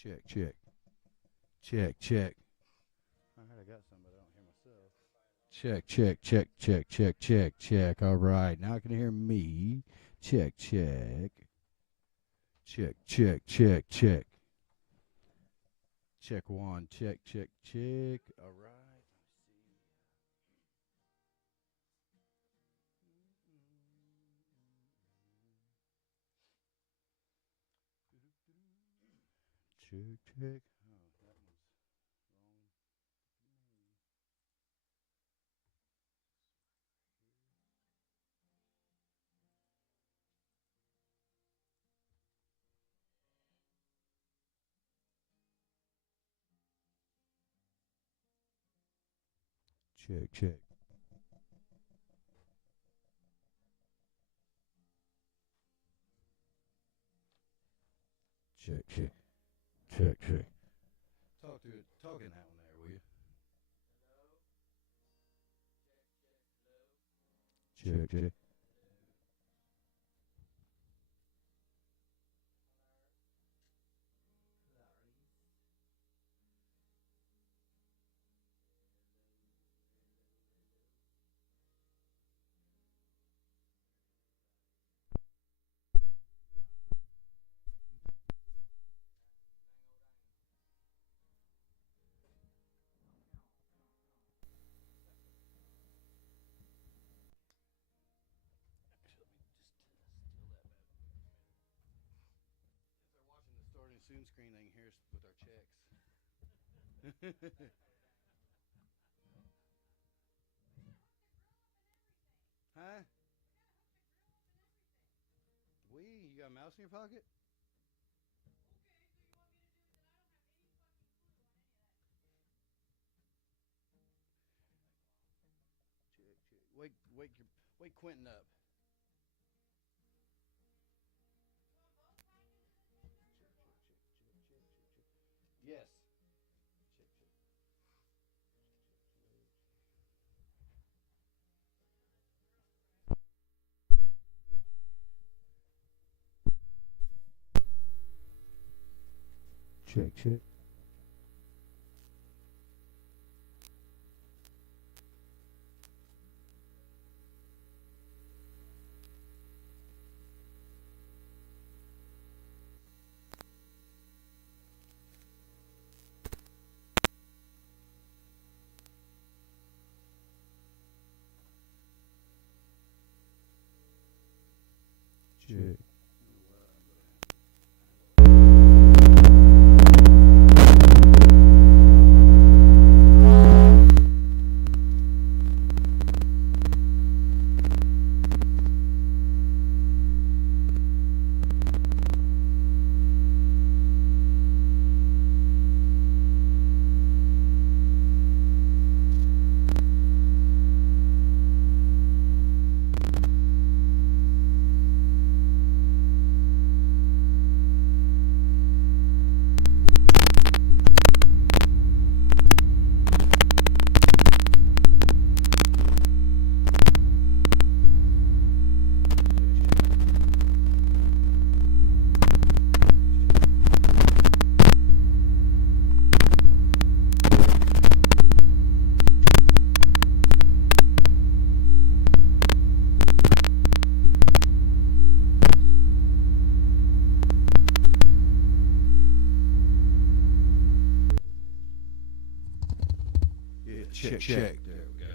Check, check, check, check. All right, I got some, but I don't hear myself. Check, check, check, check, check, check, check. All right, now I can hear me. Check, check. Check, check, check, check. Check one, check, check, check. All right. Check, check. Oh, that one's wrong. Check, check. Check, check. Check, check. Talk to it. Talk in that one there, will you? Check, check. Starting soon screen, they can hear us with our checks. Huh? You got a mouse in your pocket? Check, check. Wake Quentin up. Yes. Check, check. Check, check. Check. Check, check. There we go.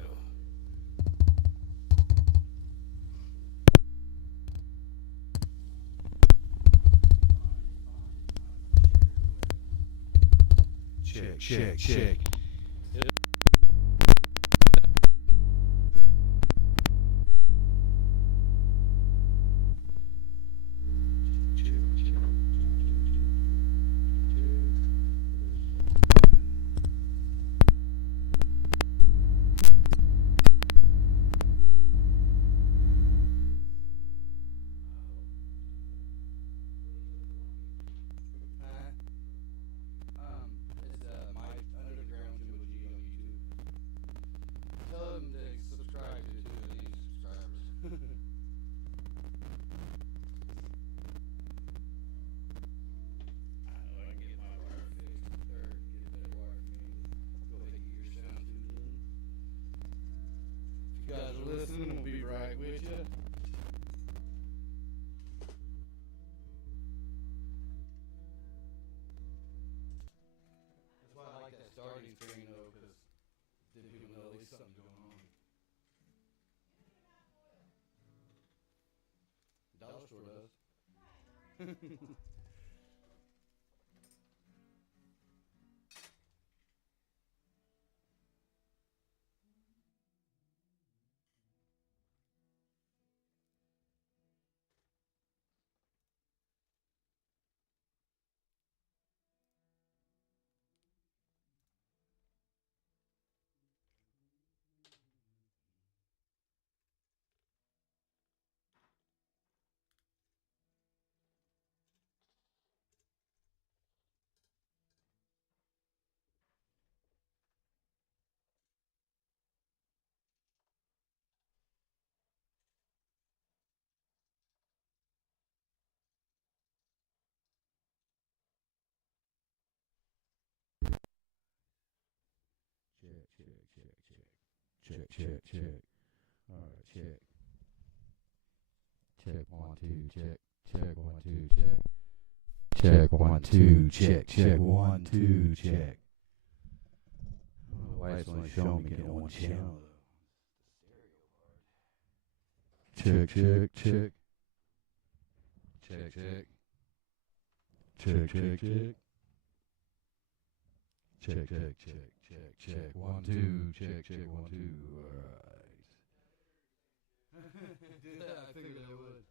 Check, check, check. It's my underground right with you. That's why I like that starting screen though, because then people know at least something's going on. Dollar store does. Check. All right, check. Check 1 2 check. Check 1 2 check. Check 1 2 check. Check 1 2 check. I don't know why it's only showing me getting one channel though. Check. Check 1 2 check 1 2. All right. Yeah, I figured I would.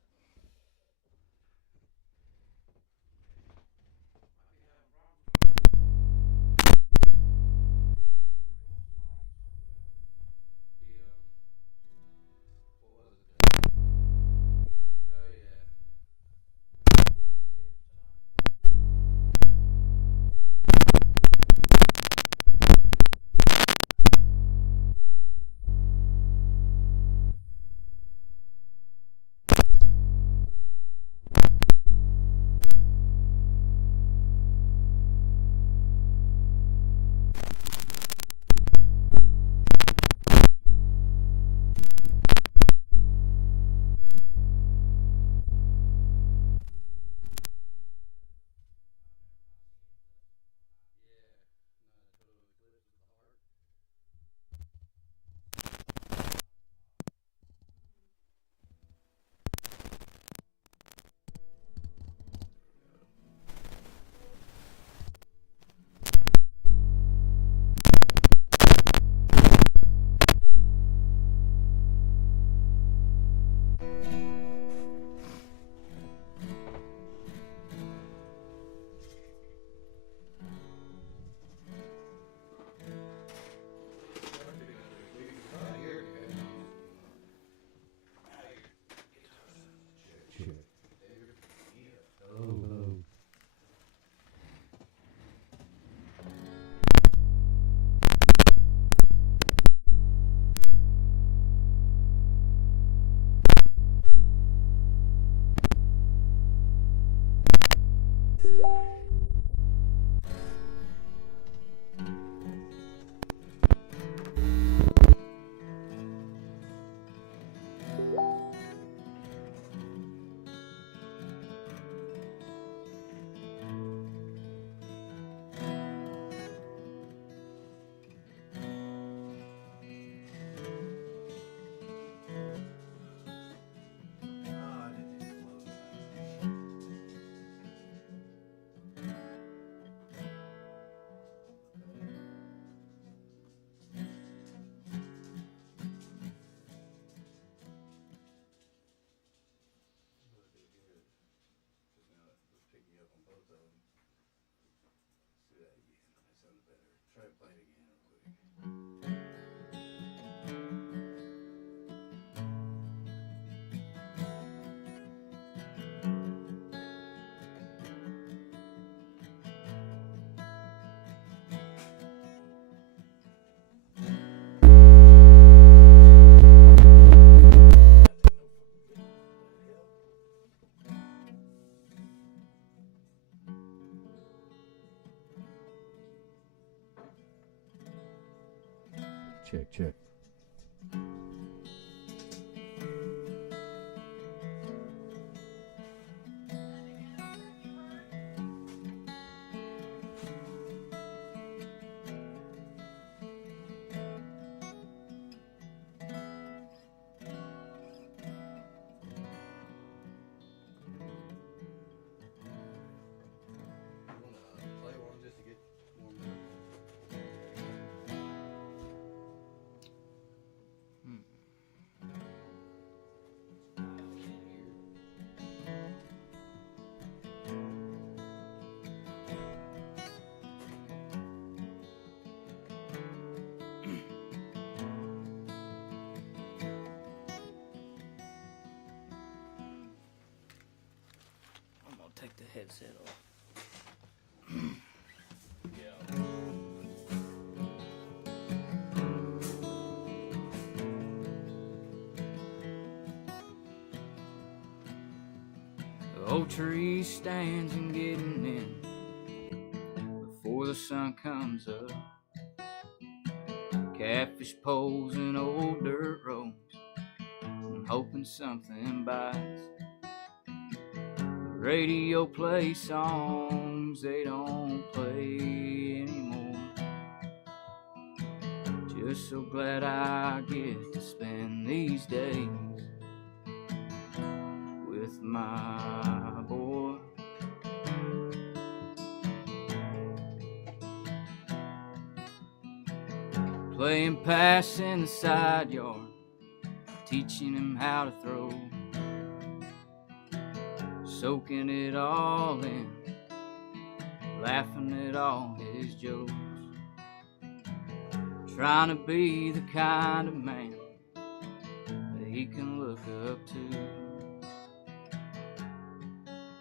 Check. headset on. The old tree stands and getting in before the sun comes up. Catfish poles and old dirt roads, I'm hoping something bites. The radio plays songs they don't play anymore. Just so glad I get to spend these days with my boy. Playing pass in the side yard, teaching him how to throw, soaking it all in, laughing at all his jokes, trying to be the kind of man that he can look up to.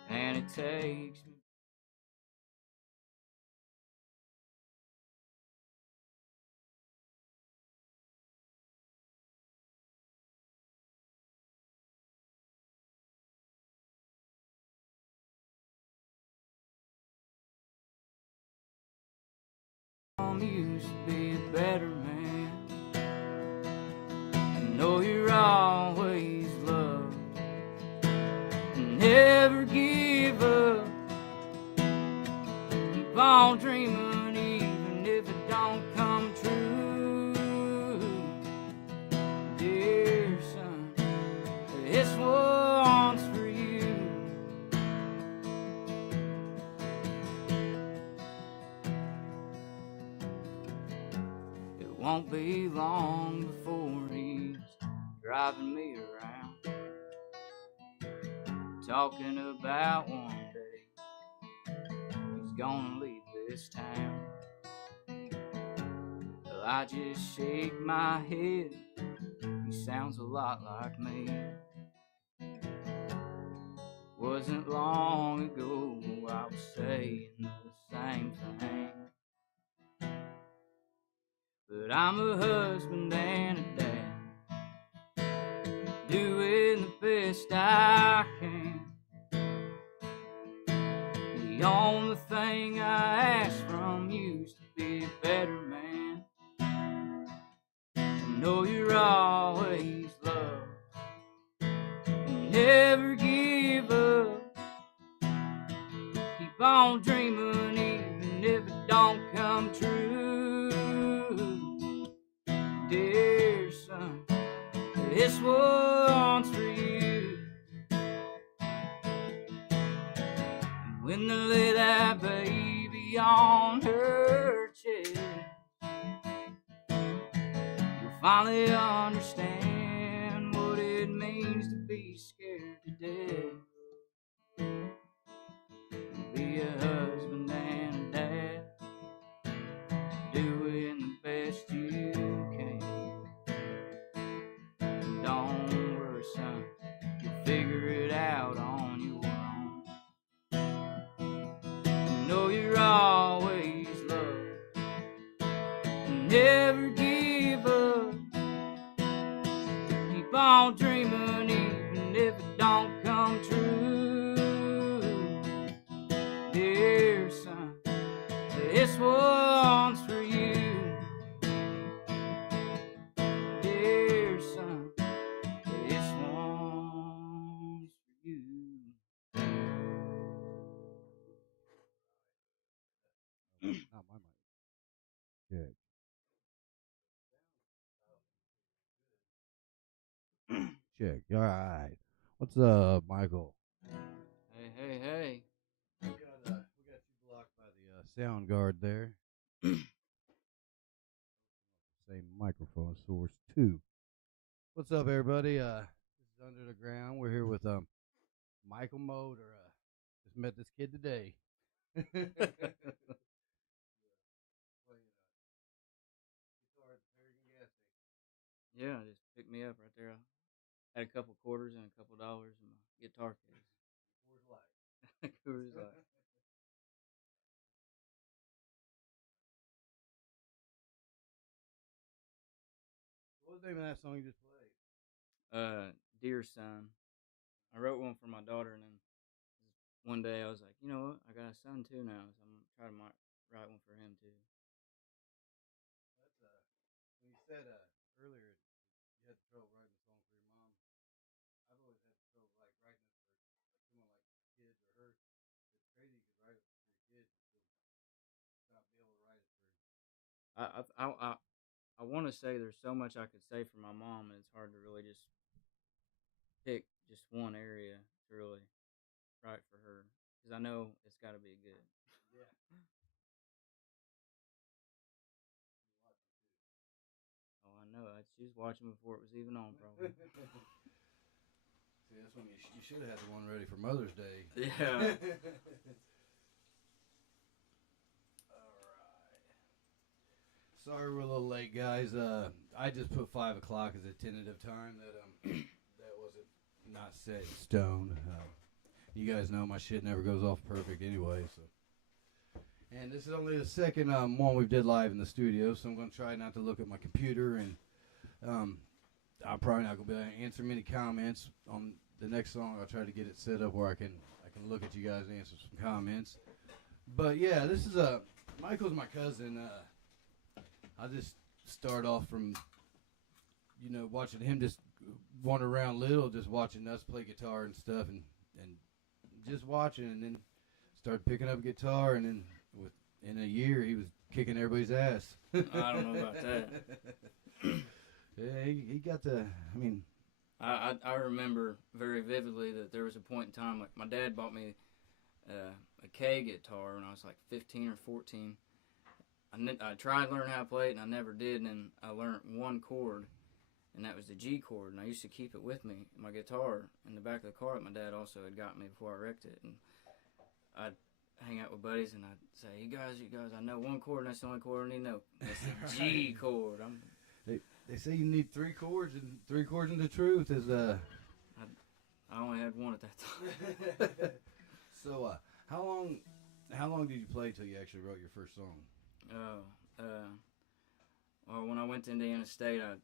And it takes me used to be a better man. I know you're always loved, never give up, keep on dreaming even if it don't come true. Dear son, this one's for you. It won't be long before he's driving me around, talking about one day he's gonna leave this town. Well, I just shake my head, he sounds a lot like me. Wasn't long ago I was saying the same thing. But I'm a husband and a dad, doing the best I can. The only thing I ask from you is to be a better man. I know you're always loved, never give up, keep on dreaming even if it don't come true. Dear son, this one's for you. And when they lay that baby on her chest, you'll finally understand what it means to be scared to death. Be a husband and a dad, doing the best you can. Don't worry, son, you'll figure it out on your own. You know you're always loved, never give up, keep on dreaming even if it don't come true. Dear son, this one's for you. Dear son, this one's for you. Not my mic. Check. Check. All right. What's up, Michael? Hey. We got you blocked by the sound guard there. Same microphone source two. What's up, everybody? This is Under the Ground. We're here with Michael Moulder. Just met this kid today. Playing guitar at the American gas station. Yeah, just pick me up right there. I had a couple quarters and a couple dollars in my guitar case. Coors Light. Coors Light. What was the name of that song you just played? Dear Son. I wrote one for my daughter, and then one day I was like, you know what? I got a son too now, so I'm gonna try to write one for him too. That's when you said earlier you had trouble writing a song for your mom. I've always had trouble like writing it for like someone like kids or her. It's crazy you could write it for your kids and still not be able to write it for. I want to say there's so much I could say for my mom, and it's hard to really just pick just one area to really write for her because I know it's got to be good. Yeah. Oh, I know. She was watching before it was even on, probably. See, that's when you should have had the one ready for Mother's Day. Yeah. Sorry we're a little late, guys. I just put 5 o'clock as a tentative time. That wasn't not set in stone. You guys know my shit never goes off perfect anyway. So, and this is only the second one we did live in the studio, so I'm gonna try not to look at my computer, and I'm probably not gonna be able to answer many comments on the next song. I'll try to get it set up where I can look at you guys and answer some comments. But yeah, this is Michael's my cousin. I just start off from, watching him just wander around little, just watching us play guitar and stuff, and just watching, and then started picking up guitar, and then in a year he was kicking everybody's ass. I don't know about that. Yeah, he got the. I mean, I remember very vividly that there was a point in time, like my dad bought me a K guitar when I was like 15 or 14. I tried to learn how to play it, and I never did, and then I learned one chord, and that was the G chord, and I used to keep it with me, my guitar, in the back of the car that my dad also had got me before I wrecked it, and I'd hang out with buddies, and I'd say, you guys, I know one chord, and that's the only chord I need to know. It's the G chord. They say you need 3 chords, and 3 chords in the truth is I only had one at that time. So, how long did you play till you actually wrote your first song? Well, when I went to Indiana State, I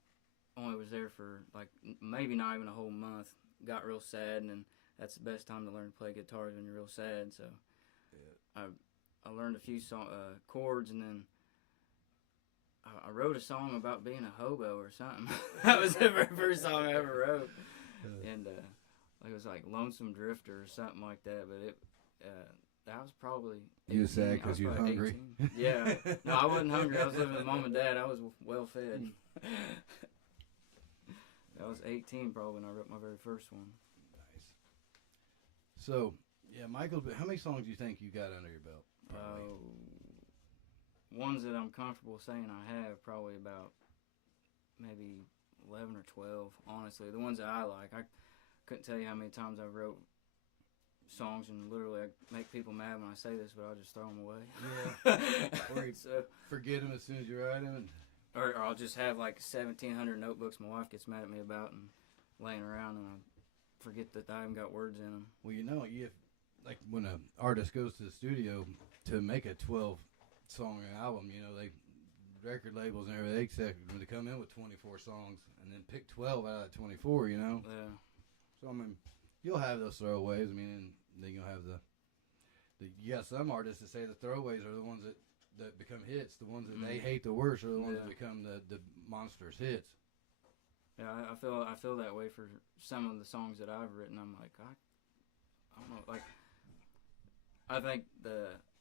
only was there for like maybe not even a whole month. Got real sad, and that's the best time to learn to play guitar is when you're real sad. So, yeah. I learned a few chords, and then I wrote a song about being a hobo or something. That was the very first song I ever wrote, and it was like Lonesome Drifter or something like that. But that was probably 18. You were sad because you were hungry. 18. Yeah. No, I wasn't hungry. I was living with mom and dad. I was well fed. I was 18 probably when I wrote my very first one. Nice. So, yeah, Michael, how many songs do you think you got under your belt? Ones that I'm comfortable saying I have, probably about maybe 11 or 12, honestly. The ones that I like. I couldn't tell you how many times I've wrote songs, and literally I make people mad when I say this, but I'll just throw them away. Yeah. Or you forget them as soon as you write them. Or I'll just have like 1,700 notebooks my wife gets mad at me about and laying around, and I forget that I haven't got words in them. Well, like when an artist goes to the studio to make a 12-song album, they record labels and everything, they expect them to come in with 24 songs and then pick 12 out of 24, Yeah. So, I mean, you'll have those throwaways. I mean, and then you'll have you got some artists that say the throwaways are the ones that become hits. The ones that they hate the worst are the ones that become the monstrous hits. Yeah, I feel that way for some of the songs that I've written. I'm like, I don't know, like, I think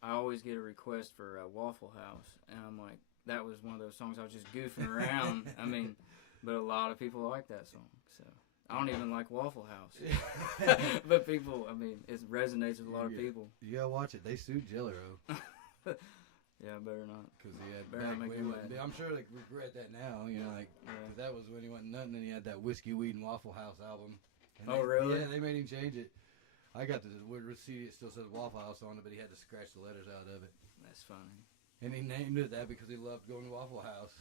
I always get a request for Waffle House, and I'm like, that was one of those songs I was just goofing around. I mean, but a lot of people like that song, so I don't even like Waffle House. But people, I mean, it resonates with a lot of people. You gotta watch it. They sued Jellero. Yeah, better not. Because I'm sure they regret that now. Cause that was when he went nothing, and he had that Whiskey, Weed, and Waffle House album. And really? Yeah, they made him change it. I got the CD. It still says Waffle House on it, but he had to scratch the letters out of it. That's funny. And he named it that because he loved going to Waffle House.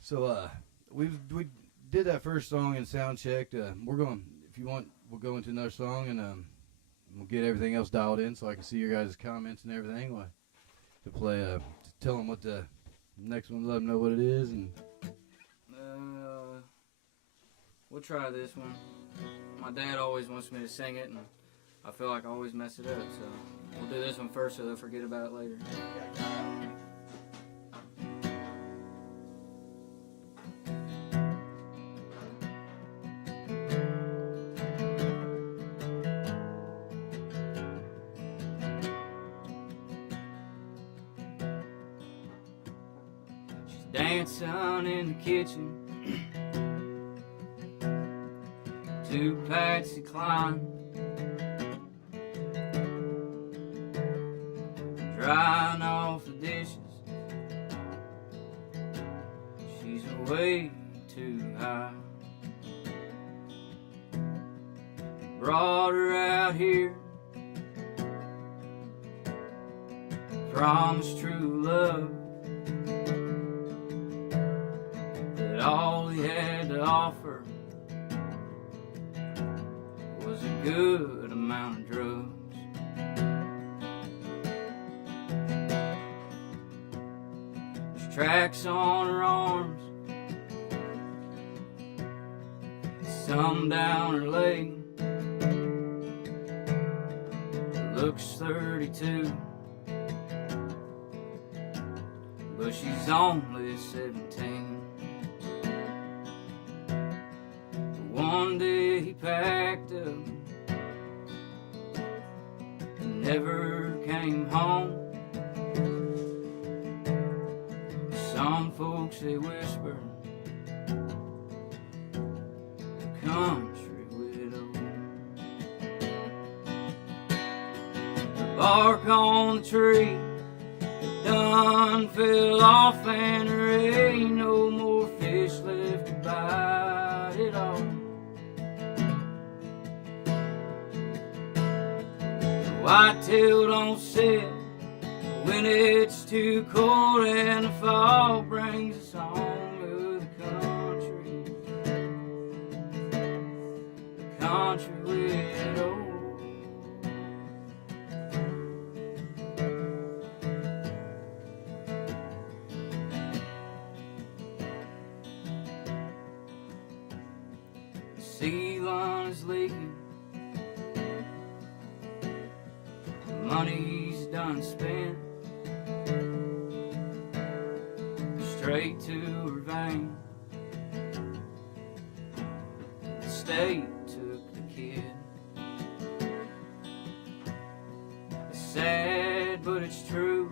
So we did that first song and sound checked. We're going if you want, we'll go into another song and we'll get everything else dialed in so I can see your guys' comments and everything. To play, to tell them what the next one, let them know what it is, and we'll try this one. My dad always wants me to sing it, and I feel like I always mess it up, so we'll do this one first so they'll forget about it later. Dancing in the kitchen to Patsy Cline, drying off the dishes. She's way too high. Brought her out here, promised true love. All he had to offer was a good amount of drugs. There's tracks on her arms, some down her leg. Looks 32, but she's only 17. One day he packed up and never came home. Some folks they whisper, the country widow. The bark on the tree done fell off, and there ain't no more fish left to bite it off. Whitetail don't sit when it's too cold, and the fall brings a song of the country widow. The ceiling is leaking, money's done spent, straight to her vein. The state took the kid. It's sad, but it's true.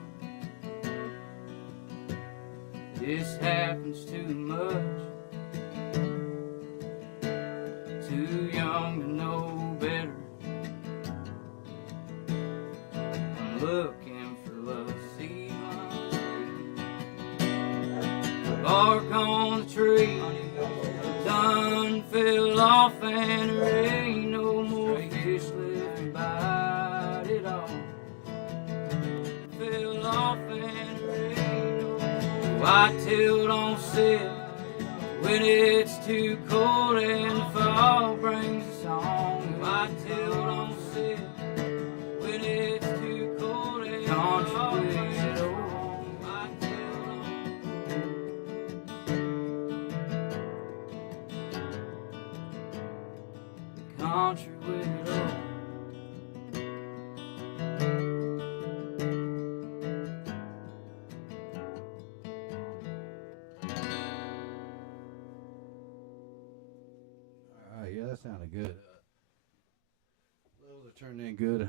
This happens too much. Too young to know better. Looking for love, see the bark on the tree done fell off, and there ain't no more fish left to bite it off. Fell off, and there ain't no more. Whitetail don't sit when it's too cold, and the fall brings a song. Whitetail don't sit when it's too cold, and country widow. Country widow. Alright, yeah, that sounded good. Those are turned in good.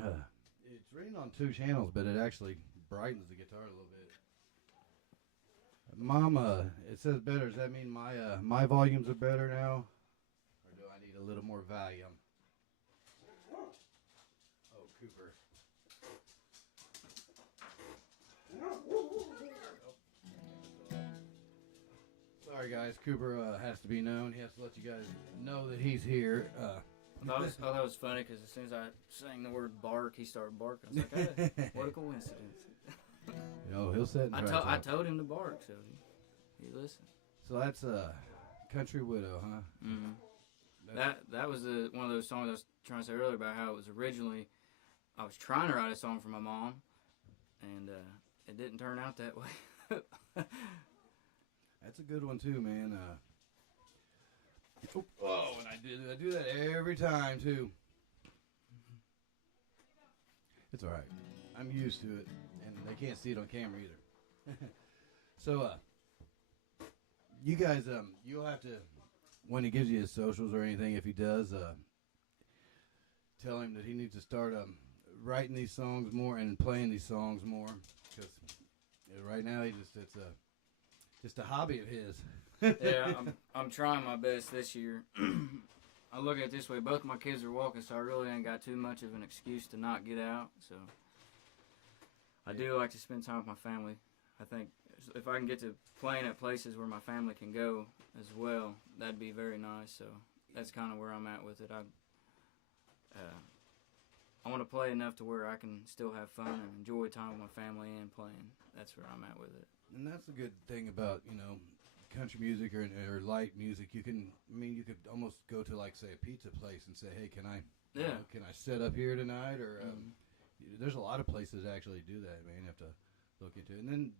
It's running on 2 channels, but it actually brightens the guitar a little bit. Mama, it says better. Does that mean my volumes are better now? Or do I need a little more volume? Oh, Cooper. Sorry, guys. Cooper has to be known. He has to let you guys know that he's here. I thought that was funny because as soon as I sang the word bark, he started barking. I was like, hey, what a coincidence. You know, he'll sit and I told him to bark, so he listened. So that's Country Widow, huh? Mm-hmm. That was one of those songs I was trying to say earlier about how it was originally. I was trying to write a song for my mom, and it didn't turn out that way. That's a good one too, man. And I do that every time too. It's all right. I'm used to it, and they can't see it on camera either. So, you guys, you'll have to, when he gives you his socials or anything, if he does, tell him that he needs to start writing these songs more and playing these songs more, because right now it's just a hobby of his. Yeah, I'm trying my best this year. I look at it this way: both my kids are walking, so I really ain't got too much of an excuse to not get out. So I do like to spend time with my family. I think if I can get to playing at places where my family can go as well, that'd be very nice. So that's kind of where I'm at with it. I want to play enough to where I can still have fun and enjoy time with my family and playing. That's where I'm at with it. And that's the good thing about, country music or light music. You could almost go to, like, say, a pizza place and say, hey, can I set up here tonight? Or there's a lot of places that actually do that, man. You have to look into it. And then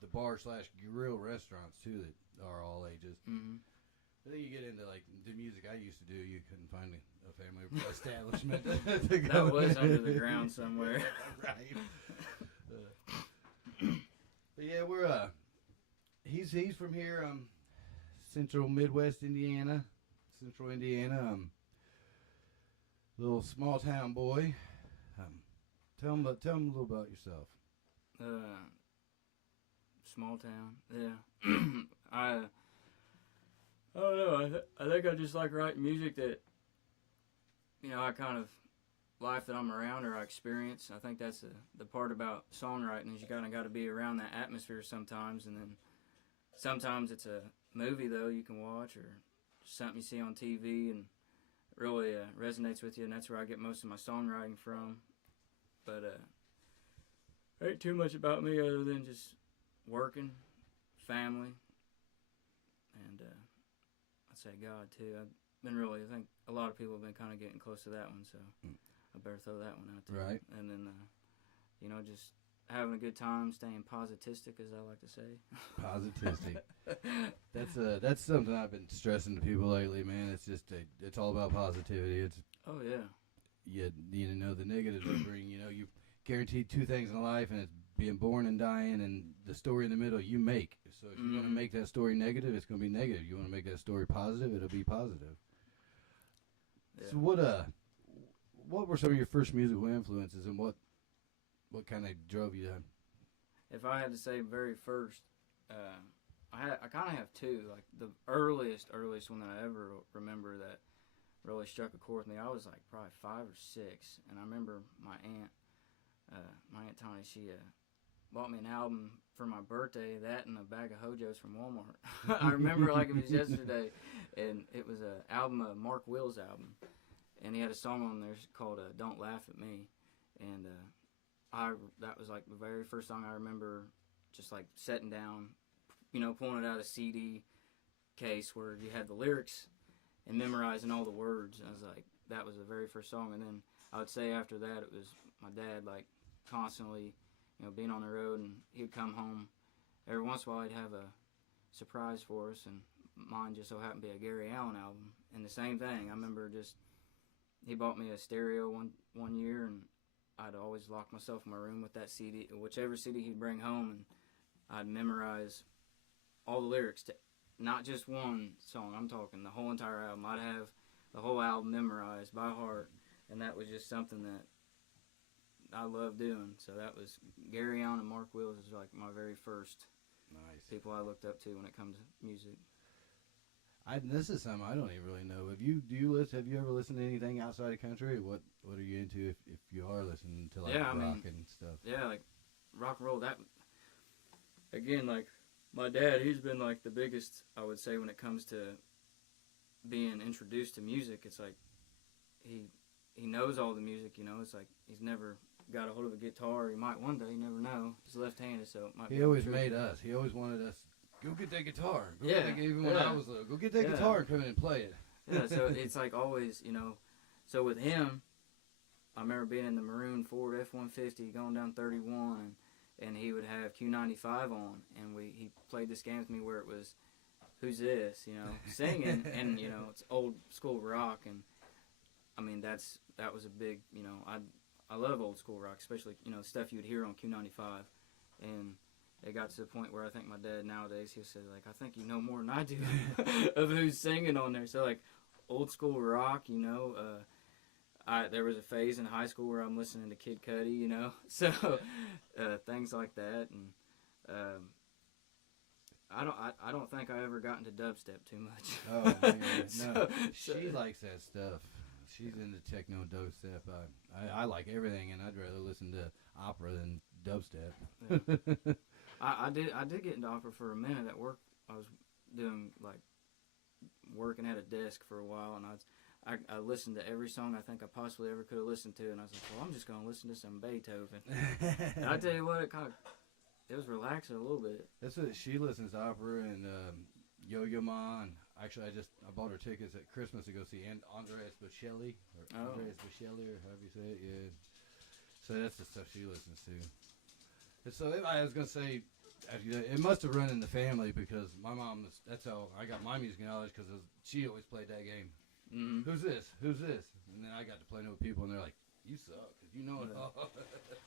the bar/grill restaurants, too, that are all ages. Mm-hmm. I think you get into, like, the music I used to do, you couldn't find a family establishment to go. That was under the ground somewhere. Right. But yeah, we're he's from here, central Midwest Indiana, little small town boy. Tell him a little about yourself. Small town, yeah. I don't know. I think I just like writing music that, I kind of life that I'm around or I experience. I think that's the part about songwriting is you kind of got to be around that atmosphere sometimes, and then sometimes it's a movie though you can watch or something you see on TV and it really resonates with you, and that's where I get most of my songwriting from. But ain't too much about me other than just working, family, and I'd say God too. I think a lot of people have been kind of getting close to that one, so I better throw that one out too. Right. And then, just having a good time, staying positistic, as I like to say. Positistic. That's something I've been stressing to people lately, man. It's just it's all about positivity. It's you need to know the negatives that bring. You guaranteed two things in life, and it's being born and dying, and the story in the middle you make. So if you want to make that story negative, it's going to be negative. You want to make that story positive, it'll be positive. Yeah. So what were some of your first musical influences, and what kind of drove you down? If I had to say very first, I kind of have two. Like the earliest one that I ever remember that really struck a chord with me, I was like probably 5 or 6, and I remember my aunt Tony, she bought me an album for my birthday, that and a bag of Hojos from Walmart. I remember like it was yesterday, and it was an album, Mark Will's album, and he had a song on there called Don't Laugh at Me, and that was like the very first song I remember just like sitting down, pulling it out of a CD case where you had the lyrics and memorizing all the words. And I was like, that was the very first song. And then I would say after that it was my dad, like constantly, being on the road, and he'd come home every once in a while. He'd have a surprise for us, and mine just so happened to be a Gary Allan album. And the same thing, I remember he bought me a stereo one year, and I'd always lock myself in my room with that CD, whichever CD he'd bring home, and I'd memorize all the lyrics to not just one song. I'm talking the whole entire album. I'd have the whole album memorized by heart, and that was just something that I love doing. So that was Gary Allan and Mark Wills is like my very first people I looked up to when it comes to music. This is something I don't even really know. Have you ever listened to anything outside of country? What are you into if you are listening to like rock and stuff? Yeah, like rock and roll. That again, like my dad, he's been like the biggest, I would say, when it comes to being introduced to music. It's like he knows all the music. It's like he's never got a hold of a guitar. He might one day. You never know. He's left-handed, so it might. He always made us. He always wanted us. Go get that guitar. Even when I was little, go get that guitar and come in and play it. Yeah, so it's like always, you know. So with him, I remember being in the maroon Ford F-150 going down 31, and he would have Q95 on, and he played this game with me where it was, who's this, you know, singing, and, you know, it's old school rock, and, I mean, that was a big, you know, I love old school rock, especially, you know, stuff you would hear on Q95, and it got to the point where I think my dad nowadays, he'll say, like, I think you know more than I do of who's singing on there, so, like, old school rock, you know, there was a phase in high school where I'm listening to Kid Cudi, you know, so things like that, and I don't think I ever got into dubstep too much. Oh man, no, she likes that stuff. She's into techno and dubstep. I like everything, and I'd rather listen to opera than dubstep. Yeah. I did get into opera for a minute at work. I was doing like working at a desk for a while, and I listened to every song I think I possibly ever could have listened to, and I was like, well, I'm just gonna listen to some Beethoven. And I tell you what, it was relaxing a little bit. That's what she listens to, opera and Yo-Yo Ma. And actually, I bought her tickets at Christmas to go see Andreas Bocelli, or Andreas Bocelli, or however you say it. Yeah. So that's the stuff she listens to. And so I was gonna say, it must have run in the family because my mom. That's how I got my music knowledge, because she always played that game. Mm-hmm. Who's this? Who's this? And then I got to play with people, and they're like, "You suck, because you know it all."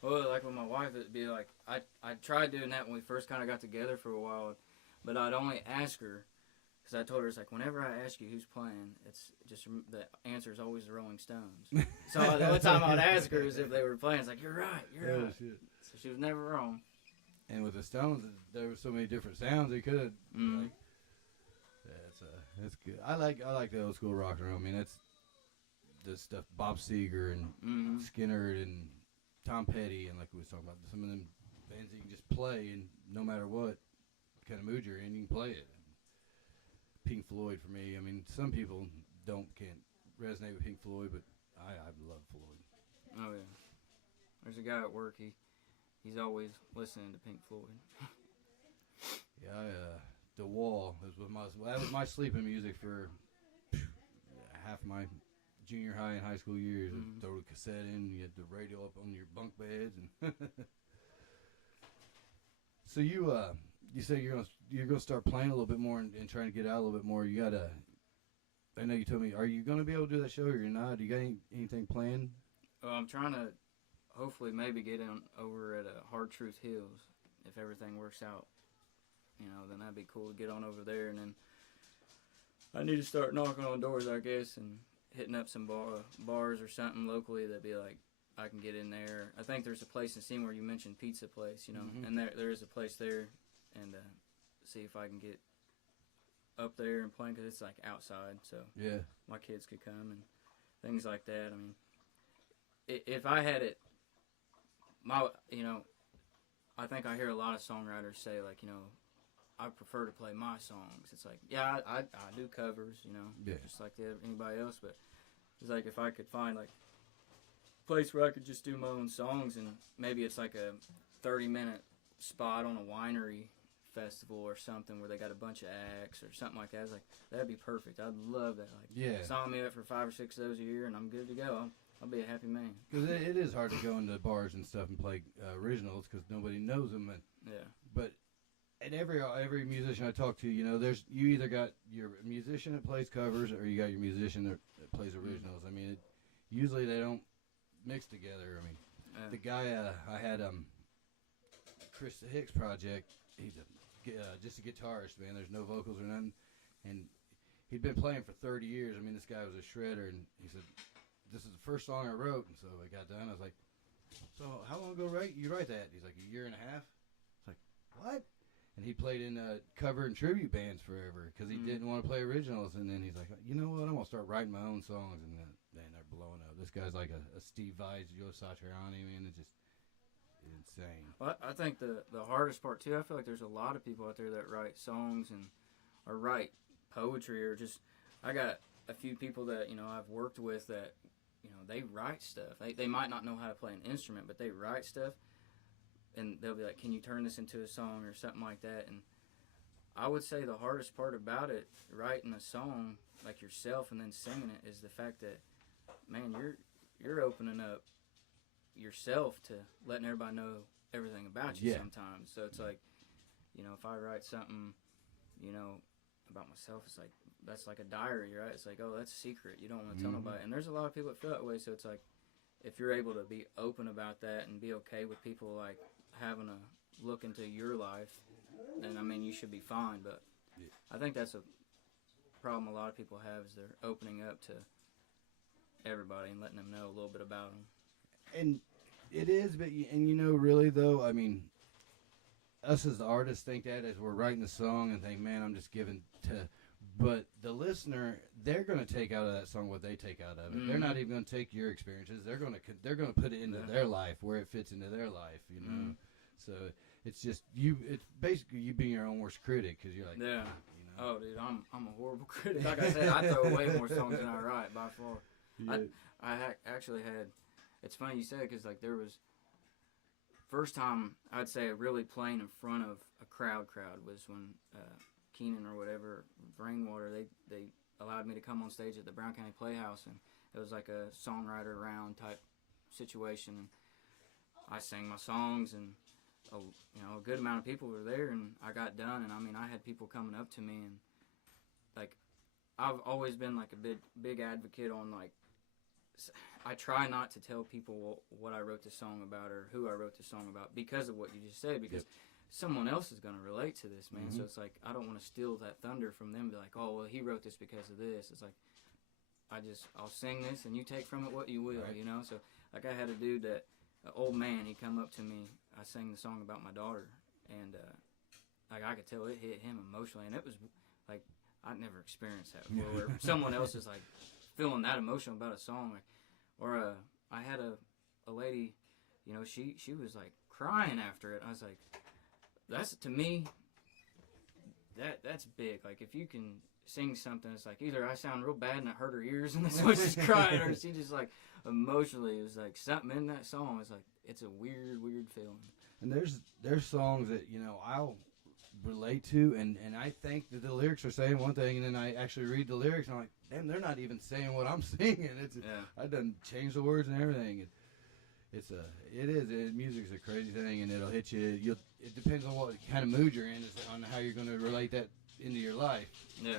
Well, like with my wife, it'd be like I tried doing that when we first kind of got together for a while, but I'd only ask her because I told her it's like whenever I ask you who's playing, it's just the answer is always the Rolling Stones. So the only time I'd ask her is if they were playing. It's like you're right, you're right. Shit. So she was never wrong. And with the Stones, there were so many different sounds they could. Mm-hmm. Like, that's good. I like the old school rock and roll. I mean, that's the stuff Bob Seger and Mm-hmm. Skinner and Tom Petty, and like we was talking about, some of them bands you can just play, and no matter what kind of mood you're in, you can play it. Pink Floyd for me. I mean, some people can't resonate with Pink Floyd, but I love Floyd. Oh yeah. There's a guy at work. He's always listening to Pink Floyd. Yeah, The Wall that was my sleeping music for half my junior high and high school years. Mm-hmm. Throw the cassette in, you had the radio up on your bunk beds, and so you say you're gonna start playing a little bit more and trying to get out a little bit more. You gotta. I know you told me. Are you gonna be able to do that show, or you're not? Do you got anything planned? I'm trying to hopefully maybe get in over at Hard Truth Hills if everything works out. You know, then that'd be cool to get on over there, and then I need to start knocking on doors, I guess, and hitting up some bars or something locally that'd be like I can get in there. I think there's a place in Seymour, you mentioned Pizza Place, you know, Mm-hmm. and there is a place there, and see if I can get up there and playing, because it's like outside, so Yeah. my kids could come and things like that. I mean, if I had it, you know, I think I hear a lot of songwriters say, like, you know, I prefer to play my songs. It's like, yeah, I do covers, you know, just like anybody else, but it's like if I could find, like, a place where I could just do my own songs, and maybe it's like a 30-minute spot on a winery festival or something where they got a bunch of acts or something like that. It's like, that'd be perfect. I'd love that. Like, sign me up for 5 or 6 of those a year, and I'm good to go. I'll be a happy man. Because it is hard to go into bars and stuff and play originals because nobody knows them. But at every musician I talk to, you know, you either got your musician that plays covers or you got your musician that plays originals. I mean, usually they don't mix together. I mean, the guy I had, Chris the Hicks Project, he's just a guitarist, man. There's no vocals or nothing. And he'd been playing for 30 years. I mean, this guy was a shredder, and he said, this is the first song I wrote. And so I got done. I was like, so how long ago you write that? He's like, a year and a half. It's like, what? And he played in cover and tribute bands forever because he didn't want to play originals. And then he's like, you know what? I'm going to start writing my own songs. And then they're blowing up. This guy's like a Steve Vai, Joe Satriani, man. It's just insane. Well, I think the hardest part, too, I feel like there's a lot of people out there that write songs or write poetry, or just, I got a few people that, you know, I've worked with that, you know, they write stuff. They might not know how to play an instrument, but they write stuff, and they'll be like, can you turn this into a song or something like that? And I would say the hardest part about it, writing a song, like yourself and then singing it is the fact that, man, you're opening up yourself to letting everybody know everything about you sometimes. So it's like, you know, if I write something, you know, about myself, it's like, that's like a diary, right? It's like, oh, that's a secret. You don't want to tell nobody. And there's a lot of people that feel that way. So it's like, if you're able to be open about that and be okay with people like having a look into your life, then I mean, you should be fine. But I think that's a problem a lot of people have, is they're opening up to everybody and letting them know a little bit about them. And it is, but and you know, really though, I mean, us as the artists think that as we're writing the song and think, man, I'm just giving to. But the listener, they're going to take out of that song what they take out of it. Mm-hmm. They're not even going to take your experiences. They're going to put it into their life, where it fits into their life. You know, so it's just you. It's basically you being your own worst critic, because you're like, yeah. You know? Oh, dude, I'm a horrible critic. Like I said, I throw away more songs than I write by far. Yeah. I actually had. It's funny you said it, because like there was. First time I'd say really playing in front of a crowd was when Keenan or whatever, Rainwater, they allowed me to come on stage at the Brown County Playhouse, and it was like a songwriter round type situation. And I sang my songs, and a good amount of people were there, and I got done, and I mean, I had people coming up to me, and like I've always been like a big advocate on like, I try not to tell people what I wrote the song about or who I wrote the song about, because of what you just said, because someone else is going to relate to this, man. So it's like, I don't want to steal that thunder from them and be like, oh, well, he wrote this because of this. It's like, I'll sing this and you take from it what you will, you know? So like I had a dude an old man, he come up to me, I sang the song about my daughter, and like I could tell it hit him emotionally, and it was like, I'd never experienced that before, where someone else is like feeling that emotional about a song. Like, or I had a lady, you know, she was like crying after it. I was like, that's, to me, that's big. Like, if you can sing something, it's like either I sound real bad and it hurt her ears and that's why she's crying, or she just like emotionally, it was like something in that song. It's like, it's a weird feeling. And there's songs that, you know, I'll relate to, and I think that the lyrics are saying one thing, and then I actually read the lyrics and I'm like, damn, they're not even saying what I'm singing. I done changed the words and everything. Music's a crazy thing, and it'll hit you. It depends on what kind of mood you're in, on how you're going to relate that into your life. Yeah.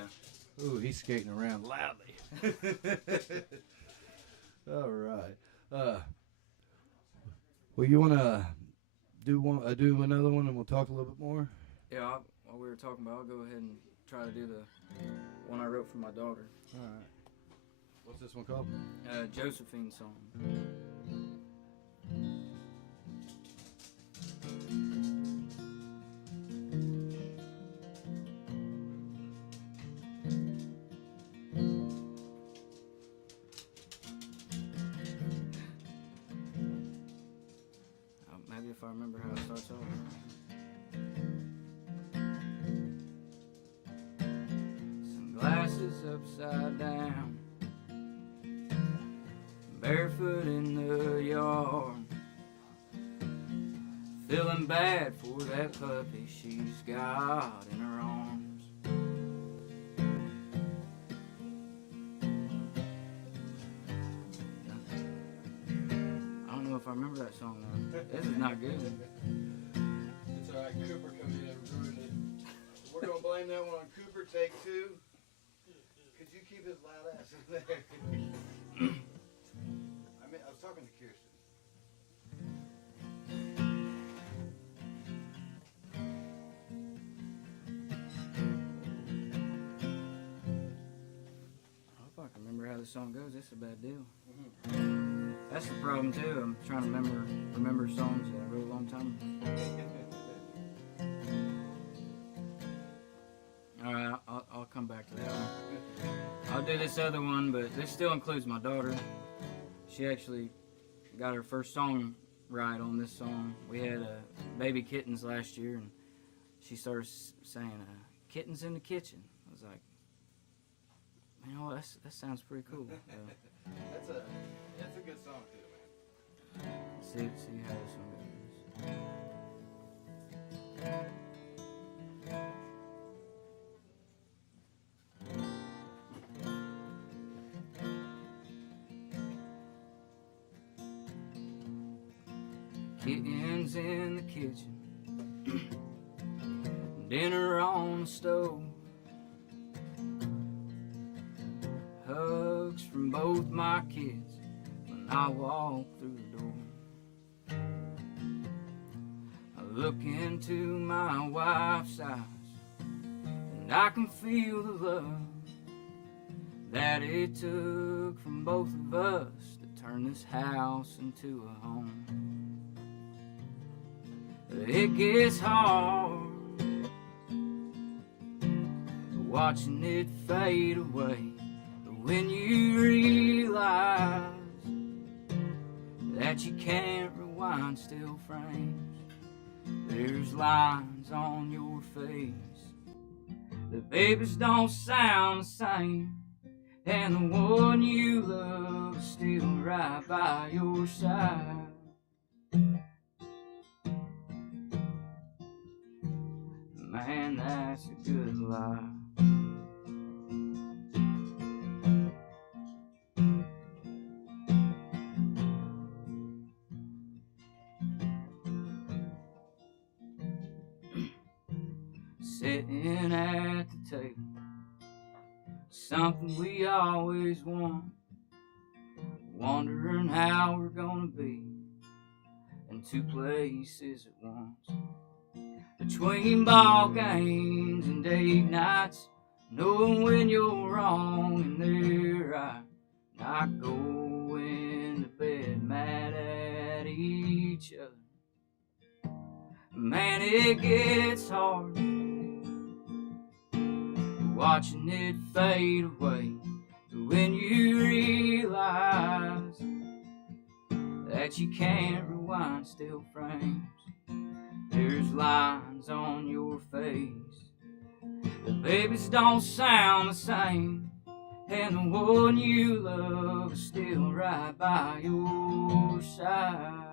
Ooh, he's skating around loudly. All right. Well, you want to do another one, and we'll talk a little bit more? Yeah, while we were talking about, I'll go ahead and try to do the one I wrote for my daughter. All right. What's this one called? Josephine Song. Maybe if I remember how it starts off. Sunglasses upside down, barefoot in the yard, feeling bad for that puppy she's got in her arms. I don't know if I remember that song though. This is not good. It's alright, Cooper comes in and ruined it. We're gonna blame that one on Cooper, take 2. Could you keep his loud ass in there? I was talking to Kirsten. I hope I can remember how this song goes. This is a bad deal. That's the problem too. I'm trying to remember songs that I wrote a long time ago. Alright, I'll come back to that one. I'll do this other one, but this still includes my daughter. She actually got her first song right on this song. We had baby kittens last year, and she started saying, kittens in the kitchen. I was like, man, that sounds pretty cool. That's a good song too, man. See how this one goes. kittens in the kitchen, dinner on the stove, hugs from both my kids when I walk through the door. I look into my wife's eyes, and I can feel the love that it took from both of us to turn this house into a home. It gets hard watching it fade away, but when you realize that you can't rewind still frames, there's lines on your face. The babies don't sound the same, and the one you love is still right by your side. Man, that's a good lie. Sitting at the table, something we always want, wondering how we're gonna be in two places at once. Between ball games and date nights, knowing when you're wrong and they're right, not going to bed mad at each other. Man, it gets hard watching it fade away, but when you realize that you can't rewind still frames, there's lines on your face. The babies don't sound the same, and the one you love is still right by your side.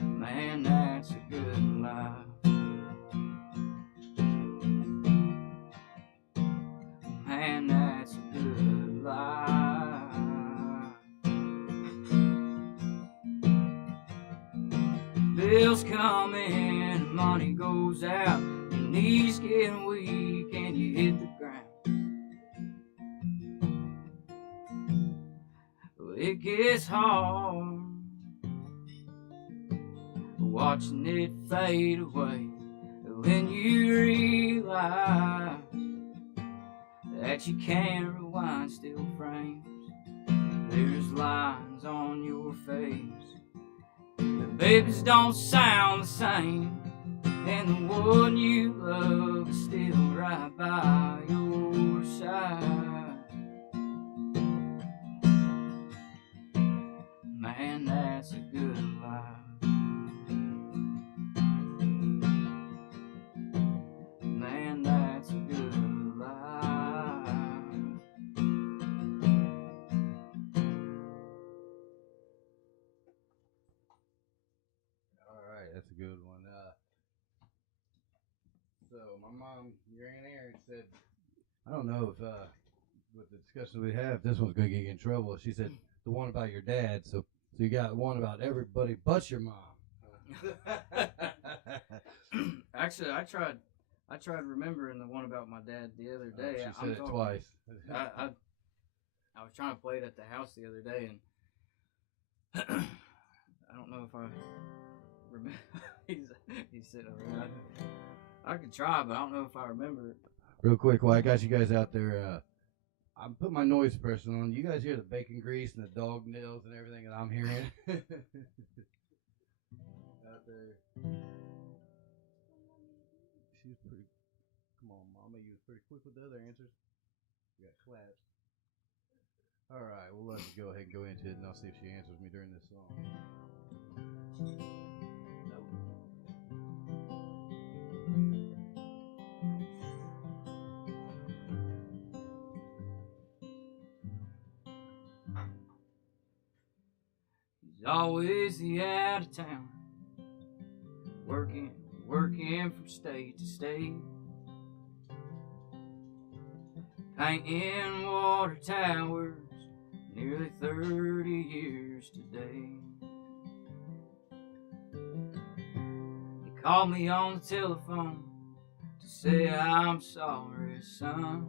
Man, that's a good lie. Man, that's a good lie. Bills come in, money goes out, your knees get weak and you hit the ground. Well, it gets hard watching it fade away, when you realize that you can't rewind still frames, there's lines on your face. The babies don't sound the same, and the one you love is still right by your side. Man, that's a good lie. Man, that's a good lie. All right, that's a good one. So my mom, your Aunt Erin, said, I don't know if with the discussion we have, this one's gonna get you in trouble. She said the one about your dad. So you got one about everybody but your mom. Actually, I tried remembering the one about my dad the other day. She said it twice. I was trying to play it at the house the other day, and I don't know if I remember. he's sitting over there. I could try, but I don't know if I remember it. Real quick, while I got you guys out there, I'm putting my noise suppression on. You guys hear the bacon grease and the dog nails and everything that I'm hearing? Out there. She was pretty. Come on, Mama. You was pretty quick with the other answers. You got claps. All right, we'll let you go ahead and go into it, and I'll see if she answers me during this song. He's always the out of town, working from state to state, painting water towers nearly 30 years today. He called me on the telephone to say I'm sorry, son,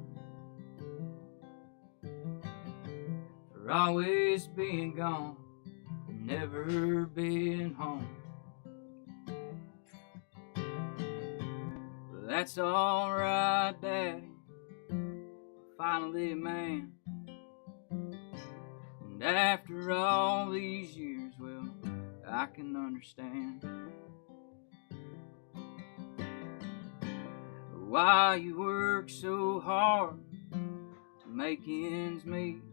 for always being gone and never being home. But that's alright, Daddy, finally a man. And after all these years, well, I can understand why you work so hard to make ends meet,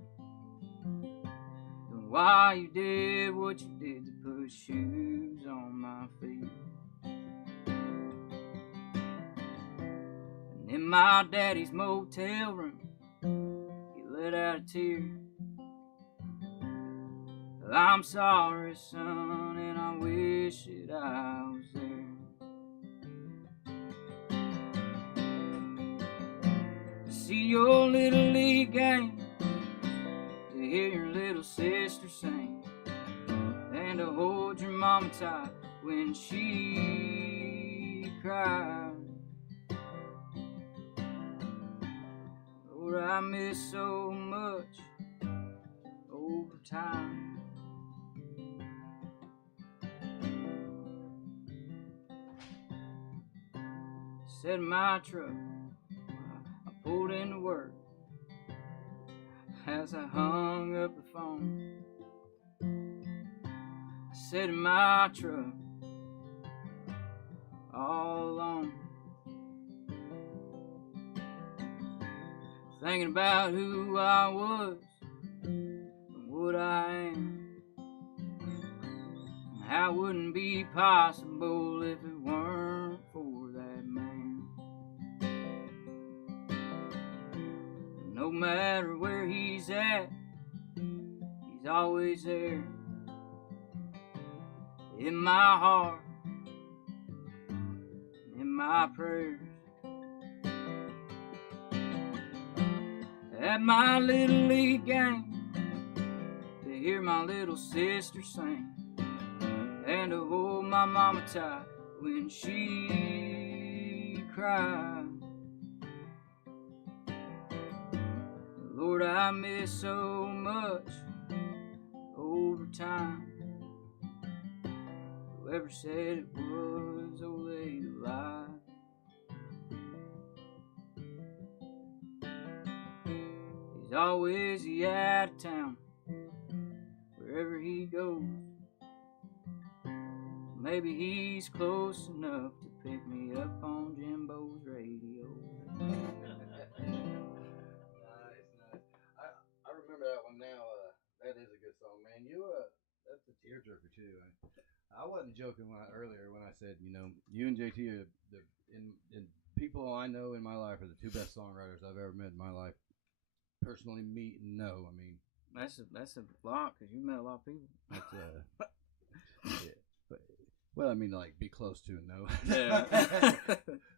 and why you did what you did to put shoes on my feet. And in my daddy's motel room, he let out a tear. I'm sorry, son, and I wish that I was there to see your little league game, to hear your little sister sing, and to hold your mama tight when she cried. Lord, I miss so much overtime. Sat in my truck, I pulled into work. As I hung up the phone, I sat in my truck all alone, thinking about who I was and what I am, and how it wouldn't be possible if it weren't for that man. No matter where he's at, he's always there, in my heart, in my prayers. At my little league game, to hear my little sister sing, and to hold my mama tight when she cried. Lord, I miss so much overtime. Whoever said it was, oh, they lied. He's always out of town, wherever he goes. Maybe he's close enough to pick me up on Jimbo's radio. I remember that one now. That is a good song, man. That's a tearjerker too. I wasn't joking earlier when I said, you and JT are in people I know in my life are the two best songwriters I've ever met in my life. Personally, meet and know. I mean, that's a lot because you met a lot of people. That's yeah. But, well, I mean, like be close to no. Yeah.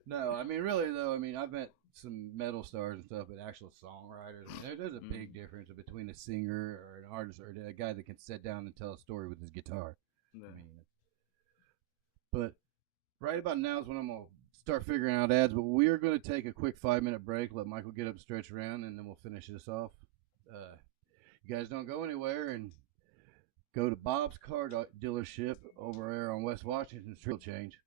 No, I mean, really though. I mean, I've met some metal stars and stuff, but actual songwriters. I mean, there's a big difference between a singer or an artist or a guy that can sit down and tell a story with his guitar. Yeah. I mean, but right about now is when I'm gonna start figuring out ads. But we are going to take a quick 5-minute break. Let Michael get up, and stretch around, and then we'll finish this off. You guys don't go anywhere, and go to Bob's Car Dealership over there on West Washington Street. Change.